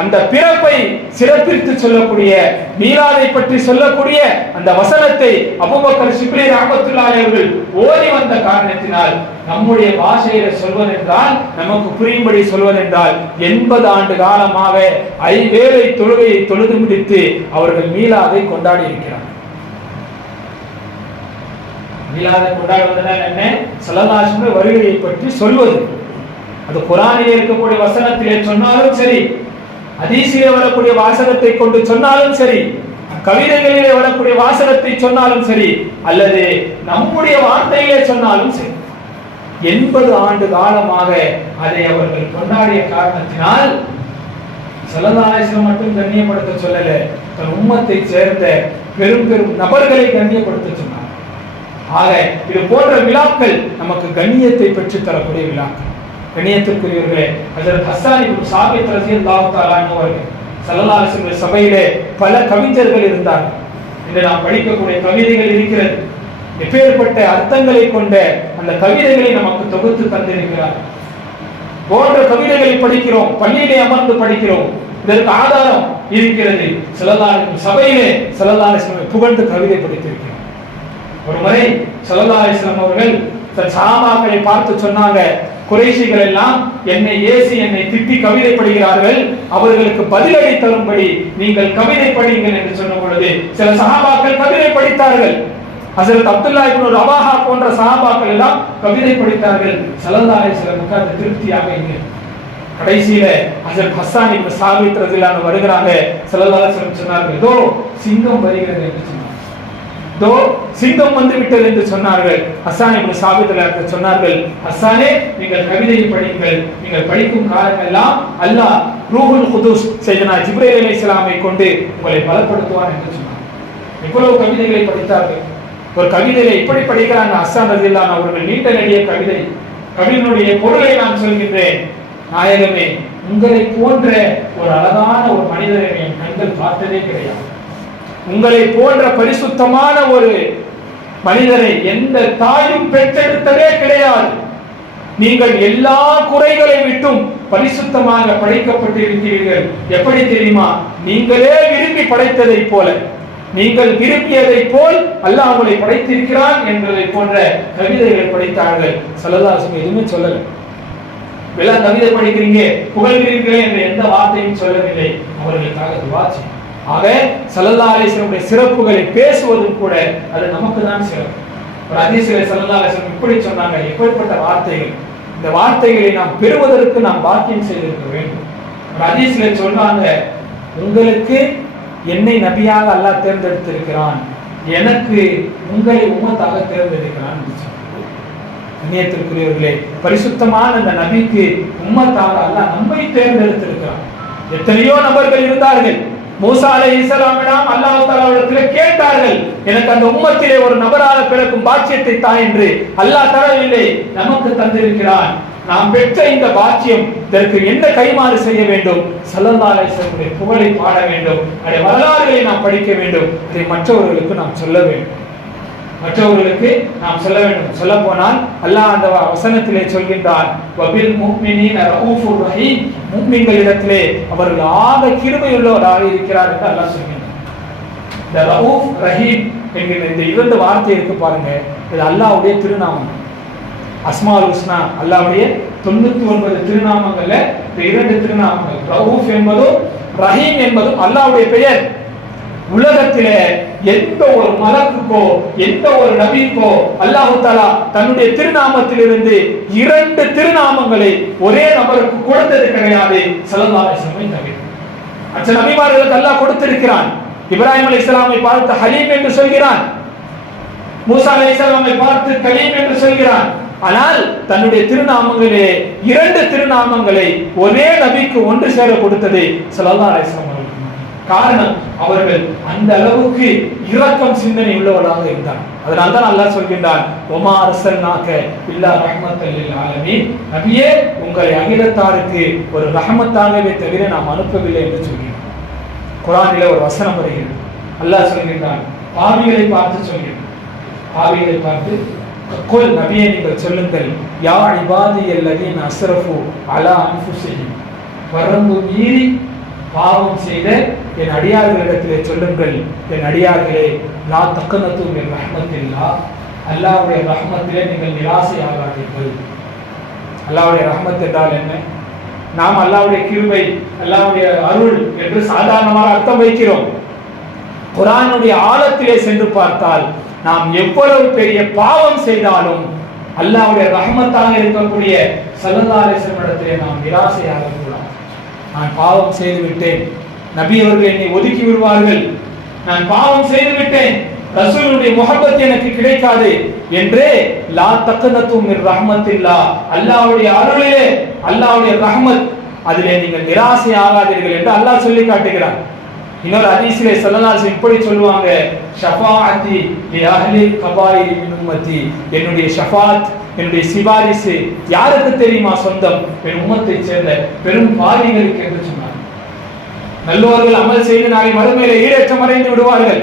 அந்த பிறப்பை சிறப்பித்து சொல்லக்கூடிய, மீலாதை பற்றி சொல்லக்கூடிய அந்த வசனத்தை அபூபக்கர் ஷிப்லி ரஹ்மத்துல்லாஹி அவர்கள் ஓதி வந்த காரணத்தினால் நம்முடைய பாஷையில சொல்வதென்றால், நமக்கு புரியும்படி சொல்வதென்றால் 80 ஆண்டு காலமாக 5 வேளை தொழுகையை தொழுது முடித்து அவர்கள் மீலாதை கொண்டாடி இருக்கிறார். மீலாத கொண்டாடுவதனால் என்ன? ஸல்லல்லாஹு அலைஹி வஸல்லம் வருகையை பற்றி சொல்வது. அது குர்ஆனிலே இருக்கக்கூடிய வசனத்திலே சொன்னாலும் சரி, ஹதீஸிலே வரக்கூடிய வாசகத்தை கொண்டு சொன்னாலும் சரி, கவிதைகளிலே வரக்கூடிய வாசகத்தை சொன்னாலும் சரி, அல்லது நம்முடைய வார்த்தையிலே சொன்னாலும் சரி, 80 ஆண்டு காலமாக அதை அவர்கள் கொண்டாடிய காரணத்தினால் ஸல்லல்லாஹு அலைஹி வஸல்லம் மட்டும் கண்ணியப்படுத்த சொல்லல, தன் உம்மத்தை சேர்ந்த பெரும் பெரும் நபர்களை கண்ணியப்படுத்த சொன்னார். ஆக இது போன்ற விழாக்கள் நமக்கு கண்ணியத்தை பெற்று தரக்கூடிய விழாக்கள். கண்ணியத்திற்குரியவர்களே, ஹஜ்ரத் ஹஸ்ஸான் இப்னு சாபித் ரலியல்லாஹு தஆலா அன்ஹு அவர்கள் ஸல்லல்லாஹு அலைஹி வஸல்லம் சபையிலே பல கவிஞர்கள் இருந்தார்கள். இன்று நாம் படிக்கக்கூடிய கவிதைகள் இருக்கிறது. எப்பேற்பட்ட அர்த்தங்களை கொண்ட அந்த கவிதைகளை நமக்கு தொகுத்து தந்திருக்கிறார். போன்ற கவிதைகளை படிக்கிறோம், பள்ளியிலே அமர்ந்து படிக்கிறோம். இதற்கு ஆதாரம் இருக்கிறது. சபையிலே ஸல்லல்லாஹு அலைஹி வஸல்லம் புகழ்ந்து கவிதை படித்திருக்கிறோம். ஒரு முறை ஸல்லல்லாஹு அலைஹி வஸல்லம் அவர்கள் தன் சஹாபாக்களை பார்த்து சொன்னாங்க, குறைஷிகள் எல்லாம் என்னை ஏசி என்னை திட்டி கவிதை படிக்கிறார்கள், அவர்களுக்கு பதிலடி தரும்படி நீங்கள் கவிதை படியுங்கள் என்று சொன்ன பொழுது சில சஹாபாக்கள் கவிதை படித்தார்கள். ஹஜ்ரத் அப்துல்லாஹ் இப்னு ரவாஹா போன்ற சஹாபாக்கள் எல்லாம் கவிதை படித்தார்கள். ஸல்லல்லாஹு அலைஹி வஸல்லம் அது திருப்தியாக இல்லை. கடைசியில ஹஜ்ரத் ஹஸ்ஸான் இப்னு சாபித் ரலியல்லாஹு அன்ஹு வருகிறாங்க. ஸல்லல்லாஹு அலைஹி வஸல்லம் சொன்னார்கள், இதோ சிங்கம் வருகிறது என்று சொன்னார்கள். இதோ சிங்கம் வந்து விட்டது என்று சொன்னார்கள். ஹஸ்ஸான் இப்னு சாபித் ரலியல்லாஹு அன்ஹு சொன்னார்கள், ஹஸ்ஸானே நீங்கள் கவிதையை படியுங்கள், நீங்கள் படிக்கும் காலமெல்லாம் அல்லாஹ் ரூஹுல் குதுஸ் சையதுனா ஜிப்ரீல் அலைஹிஸ்ஸலாமை கொண்டு உங்களை பலப்படுத்துவார் என்று சொன்னார். இவ்வளவு கவிதைகளை படித்தார்கள். ஒரு கவிதையை இப்படி படிக்கிறாங்க ஹஸ்ஸான் ரலியல்லாஹு அன்ஹு அவர்கள், நீண்ட நெடிய கவிதை. கவிதையினுடைய பொருளை நான் சொல்கின்றேன். நாயகமே, உங்களை போன்ற ஒரு அழகான ஒரு மனிதரை என் கண்கள் பார்த்ததே கிடையாது. உங்களை போன்ற பரிசுத்தமான ஒரு மனிதரை எந்த தாயும் பெற்றெடுத்ததே கிடையாது. நீங்கள் எல்லா குறைகளை விட்டும் பரிசுத்தமாக படைக்கப்பட்டிருக்கிறீர்கள். எப்படி தெரியுமா? நீங்களே விரும்பி படைத்ததை போல, நீங்கள் விரும்பியதை போல் அல்லாஹ் உங்களை படைத்திருக்கிறான் என்பதை போன்ற கவிதைகளை படித்தார்கள். ஸல்லல்லாஹு அலைஹி வஸல்லம் எதுவுமே சொல்லல. எல்லா கவிதை படிக்கிறீங்க, புகழ்கிறீர்களே என்ற எந்த வார்த்தையும் சொல்லவில்லை. அவர்களுக்காக துஆ செய்யுங்க. ஆக ஸல்லல்லாஹு அலைஹி வஸல்லம் சிறப்புகளை பேசுவதும் கூட அது நமக்கு தான் சிறப்பு. ஒரு ஹதீஸிலே ஸல்லல்லாஹு அலைஹி வஸல்லம் இப்படி சொன்னாங்க, எப்படிப்பட்ட வார்த்தைகள்! இந்த வார்த்தைகளை நாம் பெறுவதற்கு நாம் பாக்கியம் செய்திருக்க வேண்டும். ஒரு ஹதீஸிலே சொல்றாங்க, உங்களுக்கு என்னை நபியாக அல்லாஹ் தேர்ந்தெடுத்திருக்கிறான், எனக்கு உங்களை உம்மத்தாக தேர்ந்தெடுக்கிறான். கண்ணியத்திற்குரியவர்களே, பரிசுத்தமான அந்த நபிக்கு உம்மத்தாக அல்லாஹ் நம்மை தேர்ந்தெடுத்திருக்கிறான். எத்தனையோ நபர்கள் இருந்தார்கள். மூசா அலைஹிஸ்ஸலாமிடம் அல்லாஹ் தஆலாவிடத்தில் கேட்டார்கள், எனக்கு அந்த உம்மத்திலே ஒரு நபராக பிறக்கும் பாக்கியத்தை தா என்று. அல்லாஹ் தரவில்லை, நமக்கு தந்திருக்கிறான். நாம் பெற்ற இந்த பாக்கியம், இதற்கு என்ன கைமாறு செய்ய வேண்டும்? ஸல்லல்லாஹு அலைஹி வஸல்லம் புகழை பாட வேண்டும், அதே வரலாறுகளை நாம் படிக்க வேண்டும், அதை மற்றவர்களுக்கு நாம் சொல்ல வேண்டும். மற்றவர்களுக்கு நாம் சொல்ல வேண்டும். சொல்ல போனால் அல்லாஹ் அந்த வசனத்திலே சொல்கின்றான், வபில் முஃமினீன ரഊஃபுர் ரஹீம், முஃமின்களிடத்திலே அவர்கள் ஆக கிருபையுள்ளவராக இருக்கிறார் என்று அல்லாஹ் சொல்கின்றான். இந்த ரഊஃப் ரஹீம் என்கிற இந்த இரண்டு வார்த்தை இருக்கு பாருங்க, இது அல்லாஹ்வுடைய திருநாமம். அஸ்மாஉல் ஹுஸ்னா, அல்லாஹ்வுடைய 99 திருநாமங்கள்ல இந்த இரண்டு திருநாமங்கள், ரഊஃப் என்பதும் ரஹீம் என்பதும் அல்லாஹ்வுடைய பெயர். உலகத்திலே எந்த ஒரு மலக்குக்கோ எந்த ஒரு நபிக்கோ அல்லாஹ் தஆலா தன்னுடைய திருநாமத்திலிருந்து இரண்டு திருநாமங்களை ஒரே நபருக்கு கொடுத்தது கிடையாது. ஸல்லல்லாஹு அலைஹி வஸல்லம் தவிர மற்ற நபிமார்களுக்கு அல்லாஹ் கொடுத்திருக்கிறான். இப்ராஹிம் அலைஹிஸ்ஸலாமை பார்த்து ஹலீம் என்று சொல்கிறான், மூசா அலைஹிஸ்ஸலாமை பார்த்து கலீம் என்று சொல்கிறான். ஆனால் தன்னுடைய திருநாமங்களே இரண்டு திருநாமங்களை ஒரே நபிக்கு ஒன்று சேர கொடுத்தது ஸல்லல்லாஹு அலைஹி வஸல்லம். காரணம், அவர்கள் அந்த அளவுக்கு இரக்கம் சிந்தனை உள்ளவர்களாக இருந்தார். அதனால தான் அல்லாஹ் சொல்கின்றான், வமா அர்ஸல்நாக இல்லா ரஹ்மத்தல் லில் ஆலமீன், நபியே உங்களை அகிலத்தாருக்கு ஒரு ரஹமத்தாகவே தவிர நாம் அனுப்பவில்லை என்று சொல்கிறார். குர்ஆனிலே ஒரு வசனம் வருகிறது. அல்லாஹ் சொல்கின்றான், பாவிகளை பார்த்து சொல்கிறான், பாவிகளை பார்த்து குல், நபியே நீங்கள் சொல்லுங்கள், யா இபாதியல்லதீன அஸ்ரஃபு அலா அன்ஃபுஸிஹிம், வரம்பு மீறி பாவம் செய்த என் அடியார்களிடத்திலே சொல்லுங்கள், என் அடியார்களே, லா தக்னது மின் ரஹ்மத்தில்லாஹ், அல்லாஹ்வுடைய ரஹ்மத்திலே நீங்கள் நிராசையாகாதீர்கள். அல்லாஹ்வுடைய ரஹ்மத் என்றால் என்ன? நாம் அல்லாஹ்வுடைய கிருபை, அல்லாஹ்வுடைய அருள் என்று சாதாரணமாக அர்த்தம் வைக்கிறோம். குர்ஆனுடைய ஆழத்திலே சென்று பார்த்தால் நாம் எவ்வளவு பெரிய பாவம் செய்தாலும் அல்லாஹ்வுடைய ரஹ்மத்தாக இருக்கக்கூடிய ஸல்லல்லாஹு அலைஹி வஸல்லம் இடத்திலே நாம் நிராசையாக கூடாது. நான் பாவம் செய்து விட்டேன், நபி அவர்கள் என்னை ஒதுக்கி விடுவார்கள், நான் பாவம் செய்து விட்டேன், ரசூலுடைய முஹப்பத் எனக்கு கிடைக்காது என்று லா தக்னது மிர் ரஹ்மத்தில்லாஹ், அல்லாஹ்வுடைய அருளிலே, அல்லாஹ்வுடைய ரஹ்மத் அதிலே நீங்கள் நிராசை ஆகாதீர்கள் என்று அல்லாஹ் சொல்லி காட்டுகிறார். இன்னொரு ஹதீஸிலே ஸல்லல்லாஹு அலைஹி வஸல்லம் இப்படி சொல்லுவாங்க, ஷஃபாஅத்தி லி அஹ்லி கபாயிரி மின் உம்மத்தி, என்னுடைய ஷஃபாத், என்னுடைய சிபாரிசு யாருக்கு தெரியுமா சொந்தம்? என் உம்மத்தை சேர்ந்த பெரும் பாவிகளுக்கு என்று சொன்னார். நல்லோர்கள் அமல் செய்து நாளை மறுமையிலே ஈடேற்றம் அடைந்து விடுவார்கள்.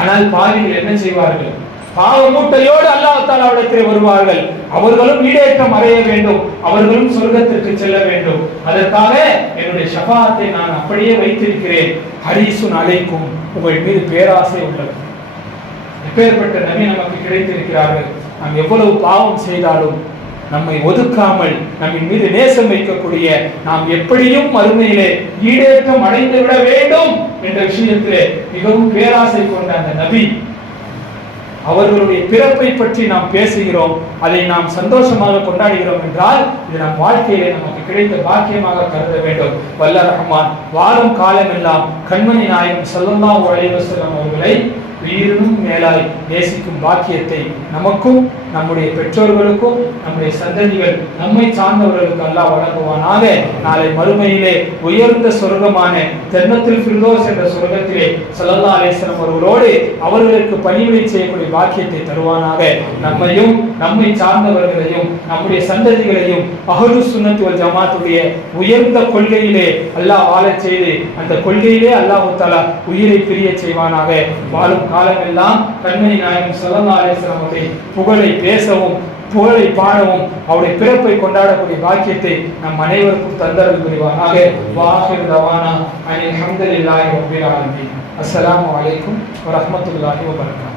ஆனால் பாவிகள் என்ன செய்வார்கள்? பாவ மூட்டையோடு அல்லாஹ் தஆலாவிடத்தில் வருவார்கள். அவர்களும் ஈடேற்றம் அடைய வேண்டும், அவர்களும் சொர்க்கத்திற்கு செல்ல வேண்டும். அதற்காக என்னுடைய ஷஃபாஅத்தை நான் அப்படியே வைத்திருக்கிறேன். ஹரீசுன் அலைக்கும், உங்கள் மீது பேராசை உள்ளது. எப்பேற்பட்ட நபி நமக்கு கிடைத்திருக்கிறார்கள். நாம் எவ்வளவு பாவம் செய்தாலும் நம்மை ஒதுக்காமல் நம்மின் மீது நேசம் வைக்கக்கூடிய, நாம் எப்படியும் மறுமையிலே ஈடேற்றம் அடைந்து விட வேண்டும் என்ற விஷயத்திலே மிகவும் பேராசை கொண்ட அந்த நபி, அவர்களுடைய பிறப்பை பற்றி நாம் பேசுகிறோம், அதை நாம் சந்தோஷமாக கொண்டாடுகிறோம் என்றால் இது நம் வாழ்க்கையிலே நமக்கு கிடைத்த பாக்கியமாக கருத வேண்டும். வல்ல ரஹ்மான் வாழும் காலமெல்லாம் கண்மணி நாயகம் ஸல்லல்லாஹு அலைஹி வஸல்லம் அவர்களை உயிரினும் மேலாய் நேசிக்கும் பாக்கியத்தை நமக்கும், நம்முடைய பெற்றோர்களுக்கும், நம்முடைய சந்ததிகள், நம்மை சார்ந்தவர்களுக்கு அல்லாஹ் வழங்குவானாக. நாளை மறுமையிலே உயர்ந்த சொர்க்கமான ஜன்னத்துல் ஃபிர்தௌஸ் என்ற சொர்க்கத்திலே ஸல்லல்லாஹு அலைஹி வஸல்லம் அவர்களோடு அவர்களுக்கு பணிவிடை செய்யக்கூடிய பாக்கியத்தை தருவானாக. நம்மையும் நம்மை சார்ந்தவர்களையும் நம்முடைய சந்ததிகளையும் அஹ்லுஸ் சுன்னத் வல் ஜமாத்துடைய உயர்ந்த கொள்கையிலே அல்லாஹ் வாழச் செய்து அந்த கொள்கையிலே அல்லாஹ் தஆலா உயிரை பிரிய செய்வானாக. வாழும் காலமெல்லாம் கண்மணி நாயகம் ஸல்லல்லாஹு அலைஹி வஸல்லம் அவருடைய புகழை பேசவும், புகழை பாடவும், அவருடைய பிறப்பை கொண்டாடக்கூடிய பாக்கியத்தை நம் அனைவருக்கும் தந்தருள் புரிவானாக. வாஹிர் தவானா அனில் ஹம்துலில்லாஹி ரப்பில் ஆலமீன். அஸ்ஸலாமு அலைக்கும் வரஹ்மத்துல்லாஹி வபரகாத்துஹு.